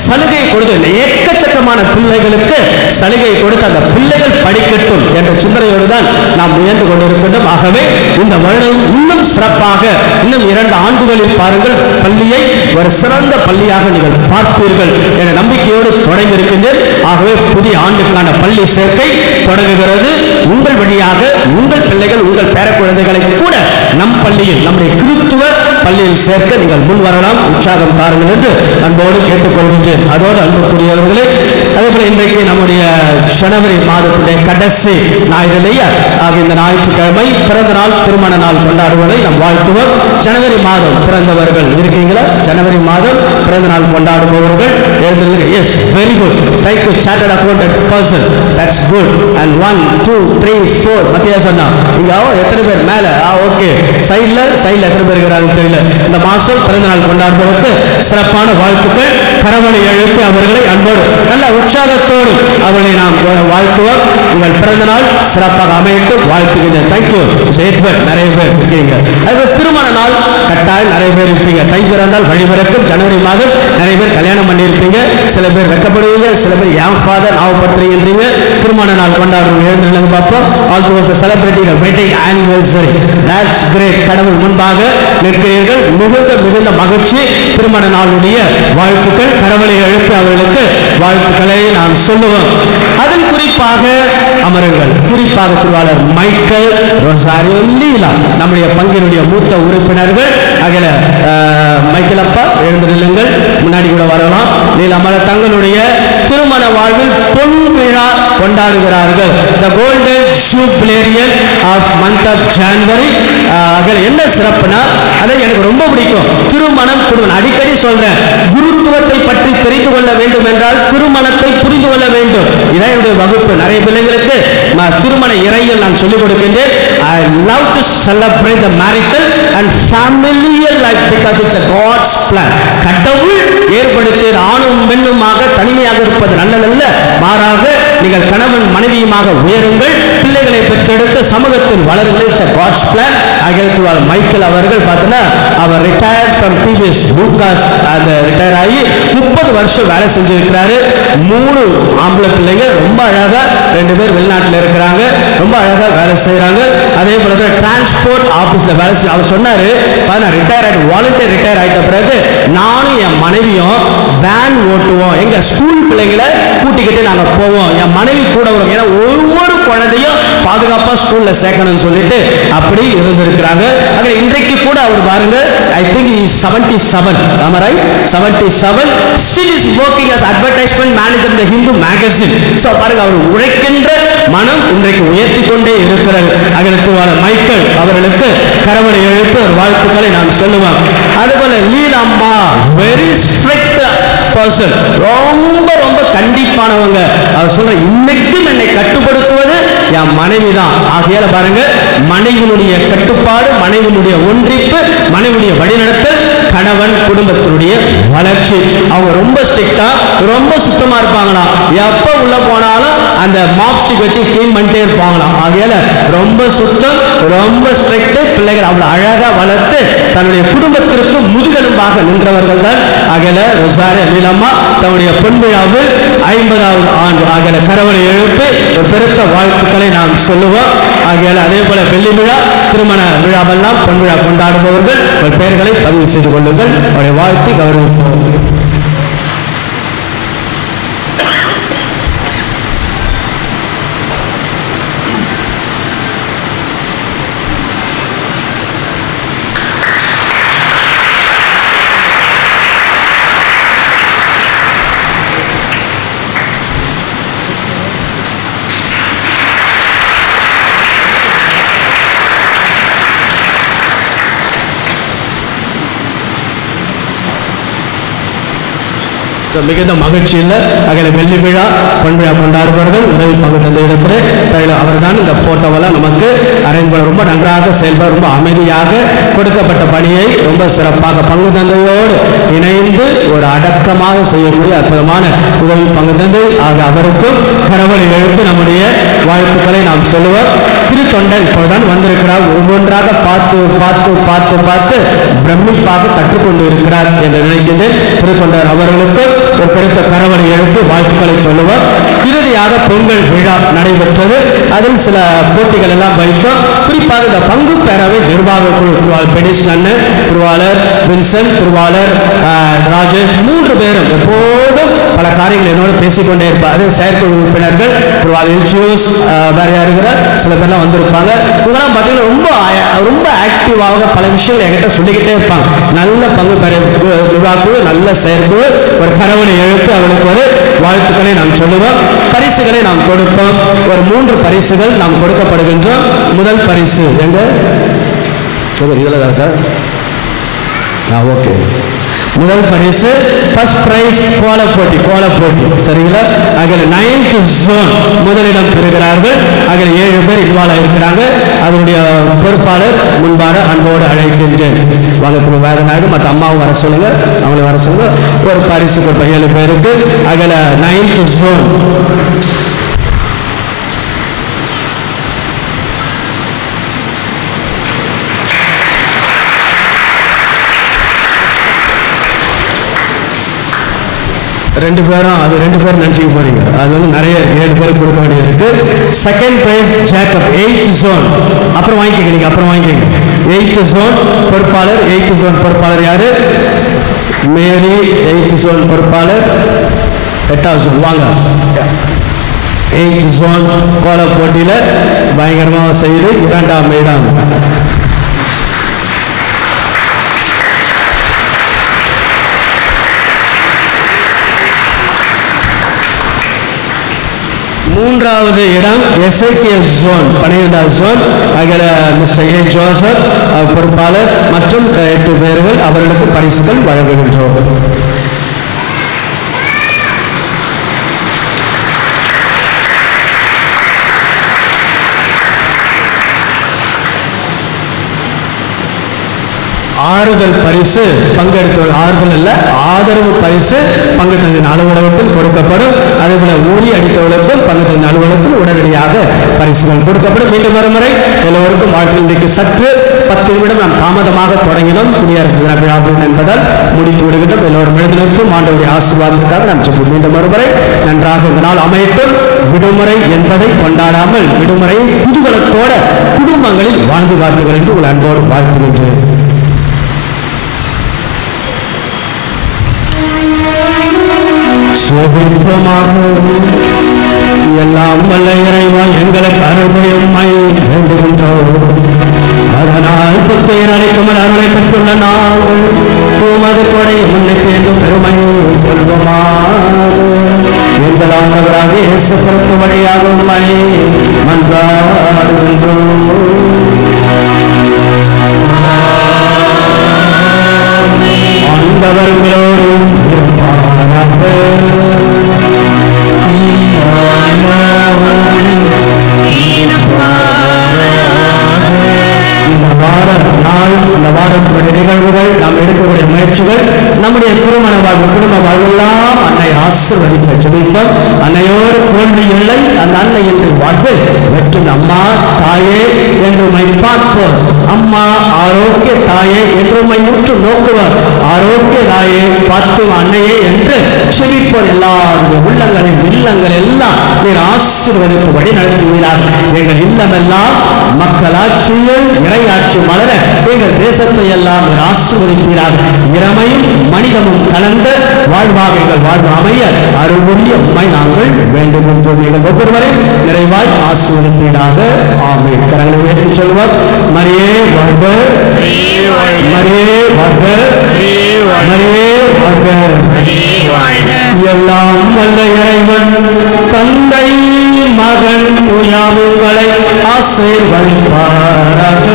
சலுகை கொடுத்து எக்கச்சக்கமான பிள்ளைகளுக்கு சலுகை கொடுத்து அந்த பிள்ளைகள் படிக்கட்டும் என்ற சிந்தனையோடு தான் நாம் முயன்று கொண்டிருக்கின்றோம். ஆகவே இந்த வருடம் இன்னும் சிறப்பாக இன்னும் 2 ஆண்டுகளில் பாருங்கள் பள்ளியை ஒரு சிறந்த பள்ளியாக நீங்கள் பார்ப்பீர்கள் என்ற நம்பிக்கையோடு தொடங்கி இருக்கின்றேன். ஆகவே புதிய ஆண்டுக்கான பள்ளி சேர்க்கை தொடங்குகிறது. உங்கள் வழியாக உங்கள் பிள்ளைகள் உங்கள் பேர குழந்தைகளை கூட நம் பள்ளியில் நம்முடைய கிறிஸ்துவ பள்ளியில் சேர்க்க நீங்கள் முன் வரலாம், உற்சாகம் தாருங்கள் என்று அன்போடு கேட்டுக்கொள்கின்றேன். அதோடு அன்புக்குரியவர்களே, அதே போல இன்றைக்கு நம்முடைய ஜனவரி மாதத்துடைய கடைசி ஞாயிறிலேயே இந்த ஞாயிற்றுக்கிழமை பிறந்த நாள் திருமண நாள் கொண்டாடுவதை நாம் வாழ்த்துவோம். ஜனவரி மாதம் பிறந்தவர்கள் இருக்கீங்களா? ஜனவரி மாதம் பிறந்த நாள் கொண்டாடுபவர்கள் எழுந்திருக்க. Yes, very good. Thank you chartered accountant person. That's good. And 1 2 3 4 மத்தியாசம் தான். இங்க எத்தனை பேர் மேல? ஓகே. சைட்ல எத்தனை பேர் இருக்கிறாங்க தெரியல. இந்த மாசம் பிறந்த நாள் கொண்டாடுபவருக்கு சிறப்பான வாழ்த்துக்கள். கரவலை எழுப்பி அவர்களை அன்போடு நல்ல உற்சாகத்தோடு அவர்களை நாம் வாழ்த்துவோம். உங்கள் பிறந்த நாள் சிறப்பாக அமையட்டும் வாழ்த்துகின்றேன். தேங்க்யூ. நிறைய பேர் இருக்கீங்க. அதுபோல் திருமண நாள் கட்டாயம் நிறைய பேர் இருப்பீங்க. தை பிறந்தால் வழிபிறக்கும். ஜனவரி மாதம் நிறைய பேர் கல்யாணம் பண்ணியிருப்பீங்க. சில பேர் வெக்கப்படுவீங்க, சில பேர் என் ஃபாதர் ஞாபகப்படுத்துறீங்க. திருமண நாள் கொண்டாடுறோம். எழுந்து பார்ப்போம். All to was celebrating wedding anniversary. That's great. கடவுள் முன்பாக நிற்கிறீர்கள். மிகுந்த மகிழ்ச்சி. திருமண நாளுடைய வாழ்த்துக்கள். கரவலை எழுப்பி அவர்களுக்கு வாழ்த்துக்களை நாம் சொல்லுவோம். அதன் குறிப்பாக அமருங்கள். குறிப்பாக திருவாளர் மைக்கேல், ரொசாரியோ, லீலா நம்முடைய பங்கினுடைய மூத்த உறுப்பினர்கள். அகல மைக்கேல் அப்பா எழுந்து நில்லுங்கள், முன்னாடி கூட வரலாம். லீலா அம்மா தங்களுடைய திருமண வாழ்வில் பொன் விழா கொண்டாடுகிறார்கள். The golden jubilarian of month of January. அகல என்ன சிறப்புனா அதை எனக்கு ரொம்ப பிடிக்கும். திருமணம் குடும்பம் அடிக்கடி சொல்றேன். குருத்துவத்தை பற்றி தெரிந்து கொள்ள வேண்டும் என்றால் திருமணத்தை புரிந்து கொள்ள வேண்டும். இதான் என்னுடைய வகுப்பு. நிறைய பிள்ளைங்களுக்கு திருமண இறையில் நான் சொல்லிக் கொடுக்கின்றேன். I love to celebrate the marital and familial life because it's a God's plan. கடவுள் ஏற்படுத்திய ஆணும் பெண்ணுமாக தனிமையாக இருப்பது நல்லதல்ல. மாறாக நீங்கள் கணவன் மனைவியுமாக உயருங்கள், பிள்ளைகளை பெற்றெடுத்து சமூகத்தில் வளருங்கள். It's a God's plan. அகழ்த்துவாள் மைக்கேல் அவர்கள் பார்த்தீங்கன்னா அவர் ரிட்டையர்ட் ஃப்ரம் டிவிஎஸ் லூகாஸ். அந்த ரிட்டையர் ஆகி 30 வருஷம் வேலை செஞ்சிருக்கிறாரு. 3 ஆம்பளை பிள்ளைங்க. ரொம்ப அழகா 2 பேர் வெளிநாட்டில் இருக்கிறாங்க. ரொம்ப அழகா வேலை செய்யறாங்க. அதே போல டிரான்ஸ்போர்ட் ஆபீஸ்ல வேலை செய்ய அவர் சொன்னாரு, ரிட்டையர் ஆகிட்டு வாலண்டியர் ரிட்டையர் ஆகிட்ட பிறகு நானும் என் மனைவியும் வேன் ஓட்டுவோம். எங்க ஸ்கூல் பிள்ளைங்களை கூட்டிக்கிட்டு நாங்க போவோம். என் மனைவி கூட வரும். ஏன்னா ஒவ்வொரு குழந்தையும் பாதுகாப்பா ஸ்கூல்ல சேர்க்கணும்னு சொல்லிட்டு அப்படி இருந்திருக்கிறாங்க. இன்றைக்கு கூட அவர் பாருங்க, I think he is 77. am I right? 77. Still is working as advertisement manager in the Hindu magazine. So பாருங்க, அவர் உழைக்கின்ற மனம் இன்றைக்கு உயர்த்தி கொண்டே இருக்கிறது. அகலத்துவாளர் மைக்கேல் அவர்களுக்கு கரவலை எழுப்பு வாழ்த்துக்களை நாம் சொல்லுவோம். அதுபோல லீலா அம்மா வெரி ஸ்ட்ரிக்ட் பர்சன். ரொம்ப கண்டிப்பானவங்க. அவர் சொல்ற இன்னைக்கும் என்னை கட்டுப்படுத்துவது என் மனைவி தான். ஆகையால பாருங்க, மனைவியினுடைய கட்டுப்பாடு, மனைவியினுடைய ஒன்றிப்பு, மனைவியுடைய வழிநடத்தல், கணவன் குடும்பத்தினுடைய வளர்ச்சி. அவங்க ரொம்ப ஸ்ட்ரிக்டா ரொம்ப சுத்தமா இருப்பாங்களாம். எப்ப உள்ள போனாலும் அந்த மாப் ஸ்டிக் வச்சு கிளீன் பண்ணிட்டே இருப்பாங்களாம். ஆகையால ரொம்ப சுத்தம், ரொம்ப ஸ்ட்ரிக்ட். பிள்ளைகள் அவ்வளவு அழகா வளர்த்து தன்னுடைய குடும்பத்திற்கு முதுகெலும்பாக நின்றவர்கள் தான் அகல ரொசாரி நீலம்மா தன்னுடைய பொன் விழாவில் 50வது ஆண்டு அகல கரவலை எழுப்பி ஒரு பெருத்த வாழ்த்துக்களை நாம் சொல்லுவோம். ஆகையால் அதே போல வெள்ளி விழா திருமண விழாவெல்லாம் பொன் விழா கொண்டாடுபவர்கள் ஒரு பெயர்களை பதிவு செய்து கொள்ளுங்கள். அவரை வாழ்த்தி கௌரவிப்போம். மிகுந்த மகிழ்ச்சியில் அகல வெள்ளி விழா பொன் விழா கொண்டாடுபவர்கள் உதவி பங்கு தந்த இடத்துல அவர் தான் இந்த போட்டோவெல்லாம் நமக்கு அரேஞ்ச் பண்ண ரொம்ப நன்றாக செயல்பட ரொம்ப அமைதியாக கொடுக்கப்பட்ட பணியை ரொம்ப சிறப்பாக பங்கு தந்தையோடு இணைந்து ஒரு அடக்கமாக செய்யக்கூடிய அற்புதமான உதவி பங்கு தந்தை ஆக அவருக்கும் கரவலை எழுப்பி நம்முடைய வாழ்த்துக்களை நாம் சொல்லுவோம். திருத்தொண்டர் இப்போதுதான் வந்திருக்கிறார். ஒவ்வொன்றாக பார்த்து பார்த்து பார்த்து பார்த்து பிரமிப்பாக கற்றுக்கொண்டு இருக்கிறார் என்று நினைக்கின்றேன். திருத்தொண்டர் அவர்களுக்கு ஒரு பெருத்த கரவலை எழுத்து வாழ்த்துக்களை சொல்லுவார். இறுதியாக பொங்கல் விழா நடைபெற்றது. அதில் சில போட்டிகள் எல்லாம் வைத்தோம். குறிப்பாக இந்த பங்கு பேரவை நிர்வாக குழு திருவாளர் பெனிஷன், திருவாளர் வின்சென்ட், திருவாளர் ராஜேஷ் 3 பேரும் எப்போதும் பல காரியங்கள் என்னோடு பேசிக்கொண்டே இருப்பார். அதே செயற்குழு உறுப்பினர்கள் திருவாளர் இன்சூஸ் வேற யாருங்கிறார் சில பேர்லாம் வந்திருப்பாங்க. இவங்கெல்லாம் பார்த்தீங்கன்னா ரொம்ப ஆக்டிவாக பல விஷயங்கள் என்கிட்ட சொல்லிக்கிட்டே இருப்பாங்க. நல்ல பங்கு பேரவை நிர்வாக குழு, நல்ல செயற்குழு ஒரு கரவலை எழுப்பி அவளுக்கு ஒரு வாழ்த்துக்களை நாம் சொல்லுவோம். பரிசுகளை நாம் கொடுப்போம். ஒரு 3 பரிசுகள் நாம் கொடுக்கப்படுகின்றோம். முதல் பரிசு எங்க ஓகே முதல் பரிசு ஃபர்ஸ்ட் பிரைஸ் கோல போட்டி சரிங்களா. அதில் 9th ஜோன் முதலிடம் பெறுகிறார்கள். அதில் 7 பேர் இன்வால்வ் இருக்கிறாங்க. அதனுடைய பொறுப்பாளர் முன்பாக அன்போடு அழைக்கின்றேன். வாங்க வேதனாக மற்ற அம்மாவும் வர சொல்லுங்க, அவங்களை வர சொல்லுங்க. ஒரு பரிசு 7 பேருக்கு. அதில் 9th ஜோன் ரெண்டு பேரும் நினைச்சுக்க போறீங்க. அது வந்து நிறைய 7 பேருக்கு கொடுக்க வேண்டியது இருக்கு. Second prize Jacob 8th zone. அப்புறம் வாங்கிக்கங்க, அப்புறம் வாங்கிக்கங்க. 8th ஜோன் பொறுப்பாளர். 8th ஜோன் பொறுப்பாளர் யாரு? மேரி. 8th ஜோன் பொறுப்பாளர். 8வது ஜோன் வாங்க. 8th ஜோன் கோல போட்டியில பயங்கரமாக செய்து 2ஆம் இடம். மூன்றாவது இடம் எஸ்ஐகேஎல் ஜோன் 12வது ஜோன். அதில் மிஸ்டர் ஏ ஜோசப் பொறுப்பாளர் மற்றும் 8 பேர்கள் அவர்களுக்கு பரிசுகள் வழங்குகின்றோம். ஆறுதல் பரிசு பங்கெடுத்தவர் ஆறுதல் அல்ல ஆதரவு பரிசு பங்கு தந்தின் அலுவலகத்தில் கொடுக்கப்படும். அதேபோல ஊறி அடித்தவர்களுக்கும் பங்கு தந்தின் அலுவலகத்தில் உடனடியாக பரிசுகள் கொடுக்கப்படும். மீண்டும் மறுமுறை எல்லோருக்கும் வாழ்க்கை. இன்றைக்கு சற்று 10 நிமிடம் நாம் தாமதமாக தொடங்கினோம். குடியரசு தின விழா என்பதால் முடித்து விடுகின்றோம். எல்லோரும் எழுந்திருக்கும் ஆண்டவருடைய ஆசீர்வாதத்திற்காக நாம் செல்வோம். மீண்டும் மறுமுறை நன்றாக இந்த நாள் அமையட்டும். விடுமுறை என்பதை கொண்டாடாமல் விடுமுறையை புதுவலத்தோட குடும்பங்களில் வாழ்ந்து காட்டுங்கள் என்று உங்கள் அன்போடு வாழ்த்துகின்றேன். எல்லாம் வல்ல இறைவா எங்களுக்கு அருள்மையும்மை வேண்டுகின்றோம். அதனால் புத்தையர் அழைக்கும் அருளை பெற்றுள்ள நாங்கள் உமது கொடை முன்னிட்டு என்றும் பெருமையை கொள்வோமாக. எங்கள் ஆண்டவராக இயேசு கிறிஸ்து வழியாக உம்மை மன்றாடுகின்றோம். ஆண்டவர்களோடு வாரத்துடைய நிகழ்வுகள் நாம் எடுக்கக்கூடிய முயற்சிகள் நம்முடைய திருமண வாழ்வு குடும்ப வாழ்வெல்லாம் அன்னை ஆசீர்வதிக்க ஜெபிப்போம். அன்னையோடு தோல்வி இல்லை. அந்த அன்னை என்று வாழ்வு வெற்றும் அம்மா தாயே என்று பார்ப்போம். அம்மா ஆரோக்கிய தாயே என்று உம்மை முற்று நோக்குவார். ஆரோக்கிய தாயே பார்த்து அன்னையே என்று செவிப்போர் எல்லாருடைய உள்ளங்களையும் இல்லங்கள் எல்லாம் நீர் ஆசீர்வதித்து வழி நடத்துவீரார். எங்கள் இல்லமெல்லாம் மக்களாட்சியில் இறையாட்சி மலர எங்கள் தேசத்தை எல்லாம் நீர் ஆசீர்வதிப்பீரார். இறமையும் மனிதமும் கலந்த வாழ்வாக எங்கள் வாழ்வு அமைய அருள்புரிய உண்மை நாங்கள் வேண்டும் என்று நீங்கள் ஒவ்வொருவரை நிறைவாய் ஆசீர்வதிப்பீராக. ஆமென். கரங்களை உயர்த்தி சொல்வார். மரியே வாழ்க, மரியே வாழ்க, மரியே வாழ்க. எல்லாம் வல்ல இறைவன் தந்தை மகன் தூயாவுங்களை ஆசீர்வதிப்பாராக.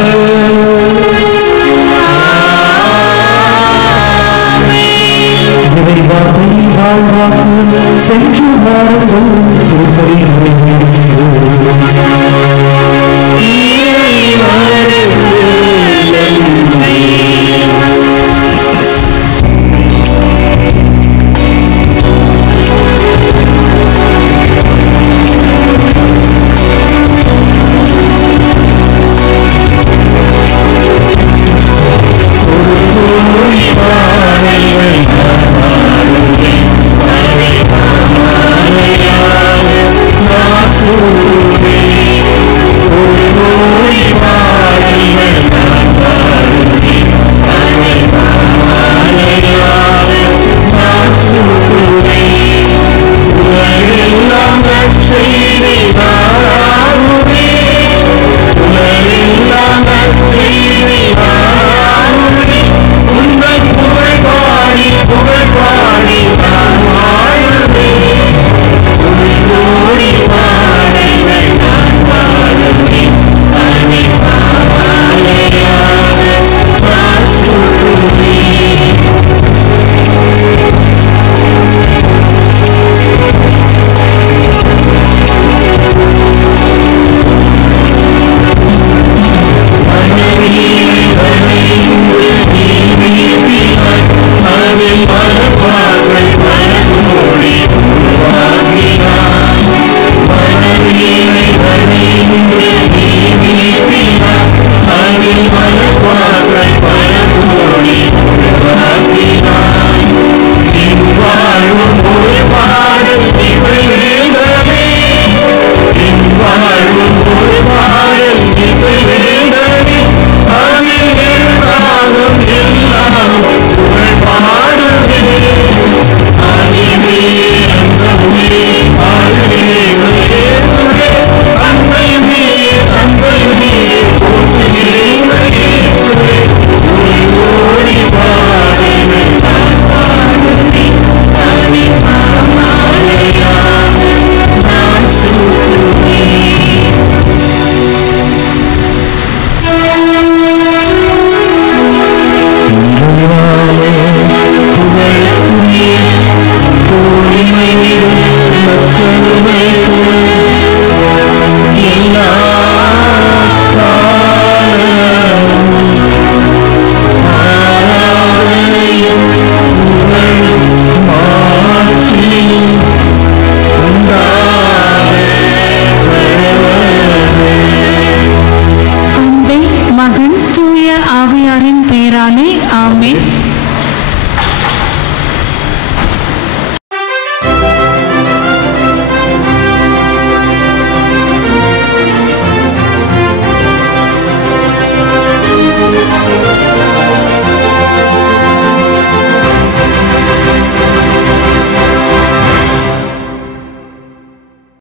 இறைவார்த்தை வாழ்வாக்கு சென்று வாருங்கள். திருப்பதி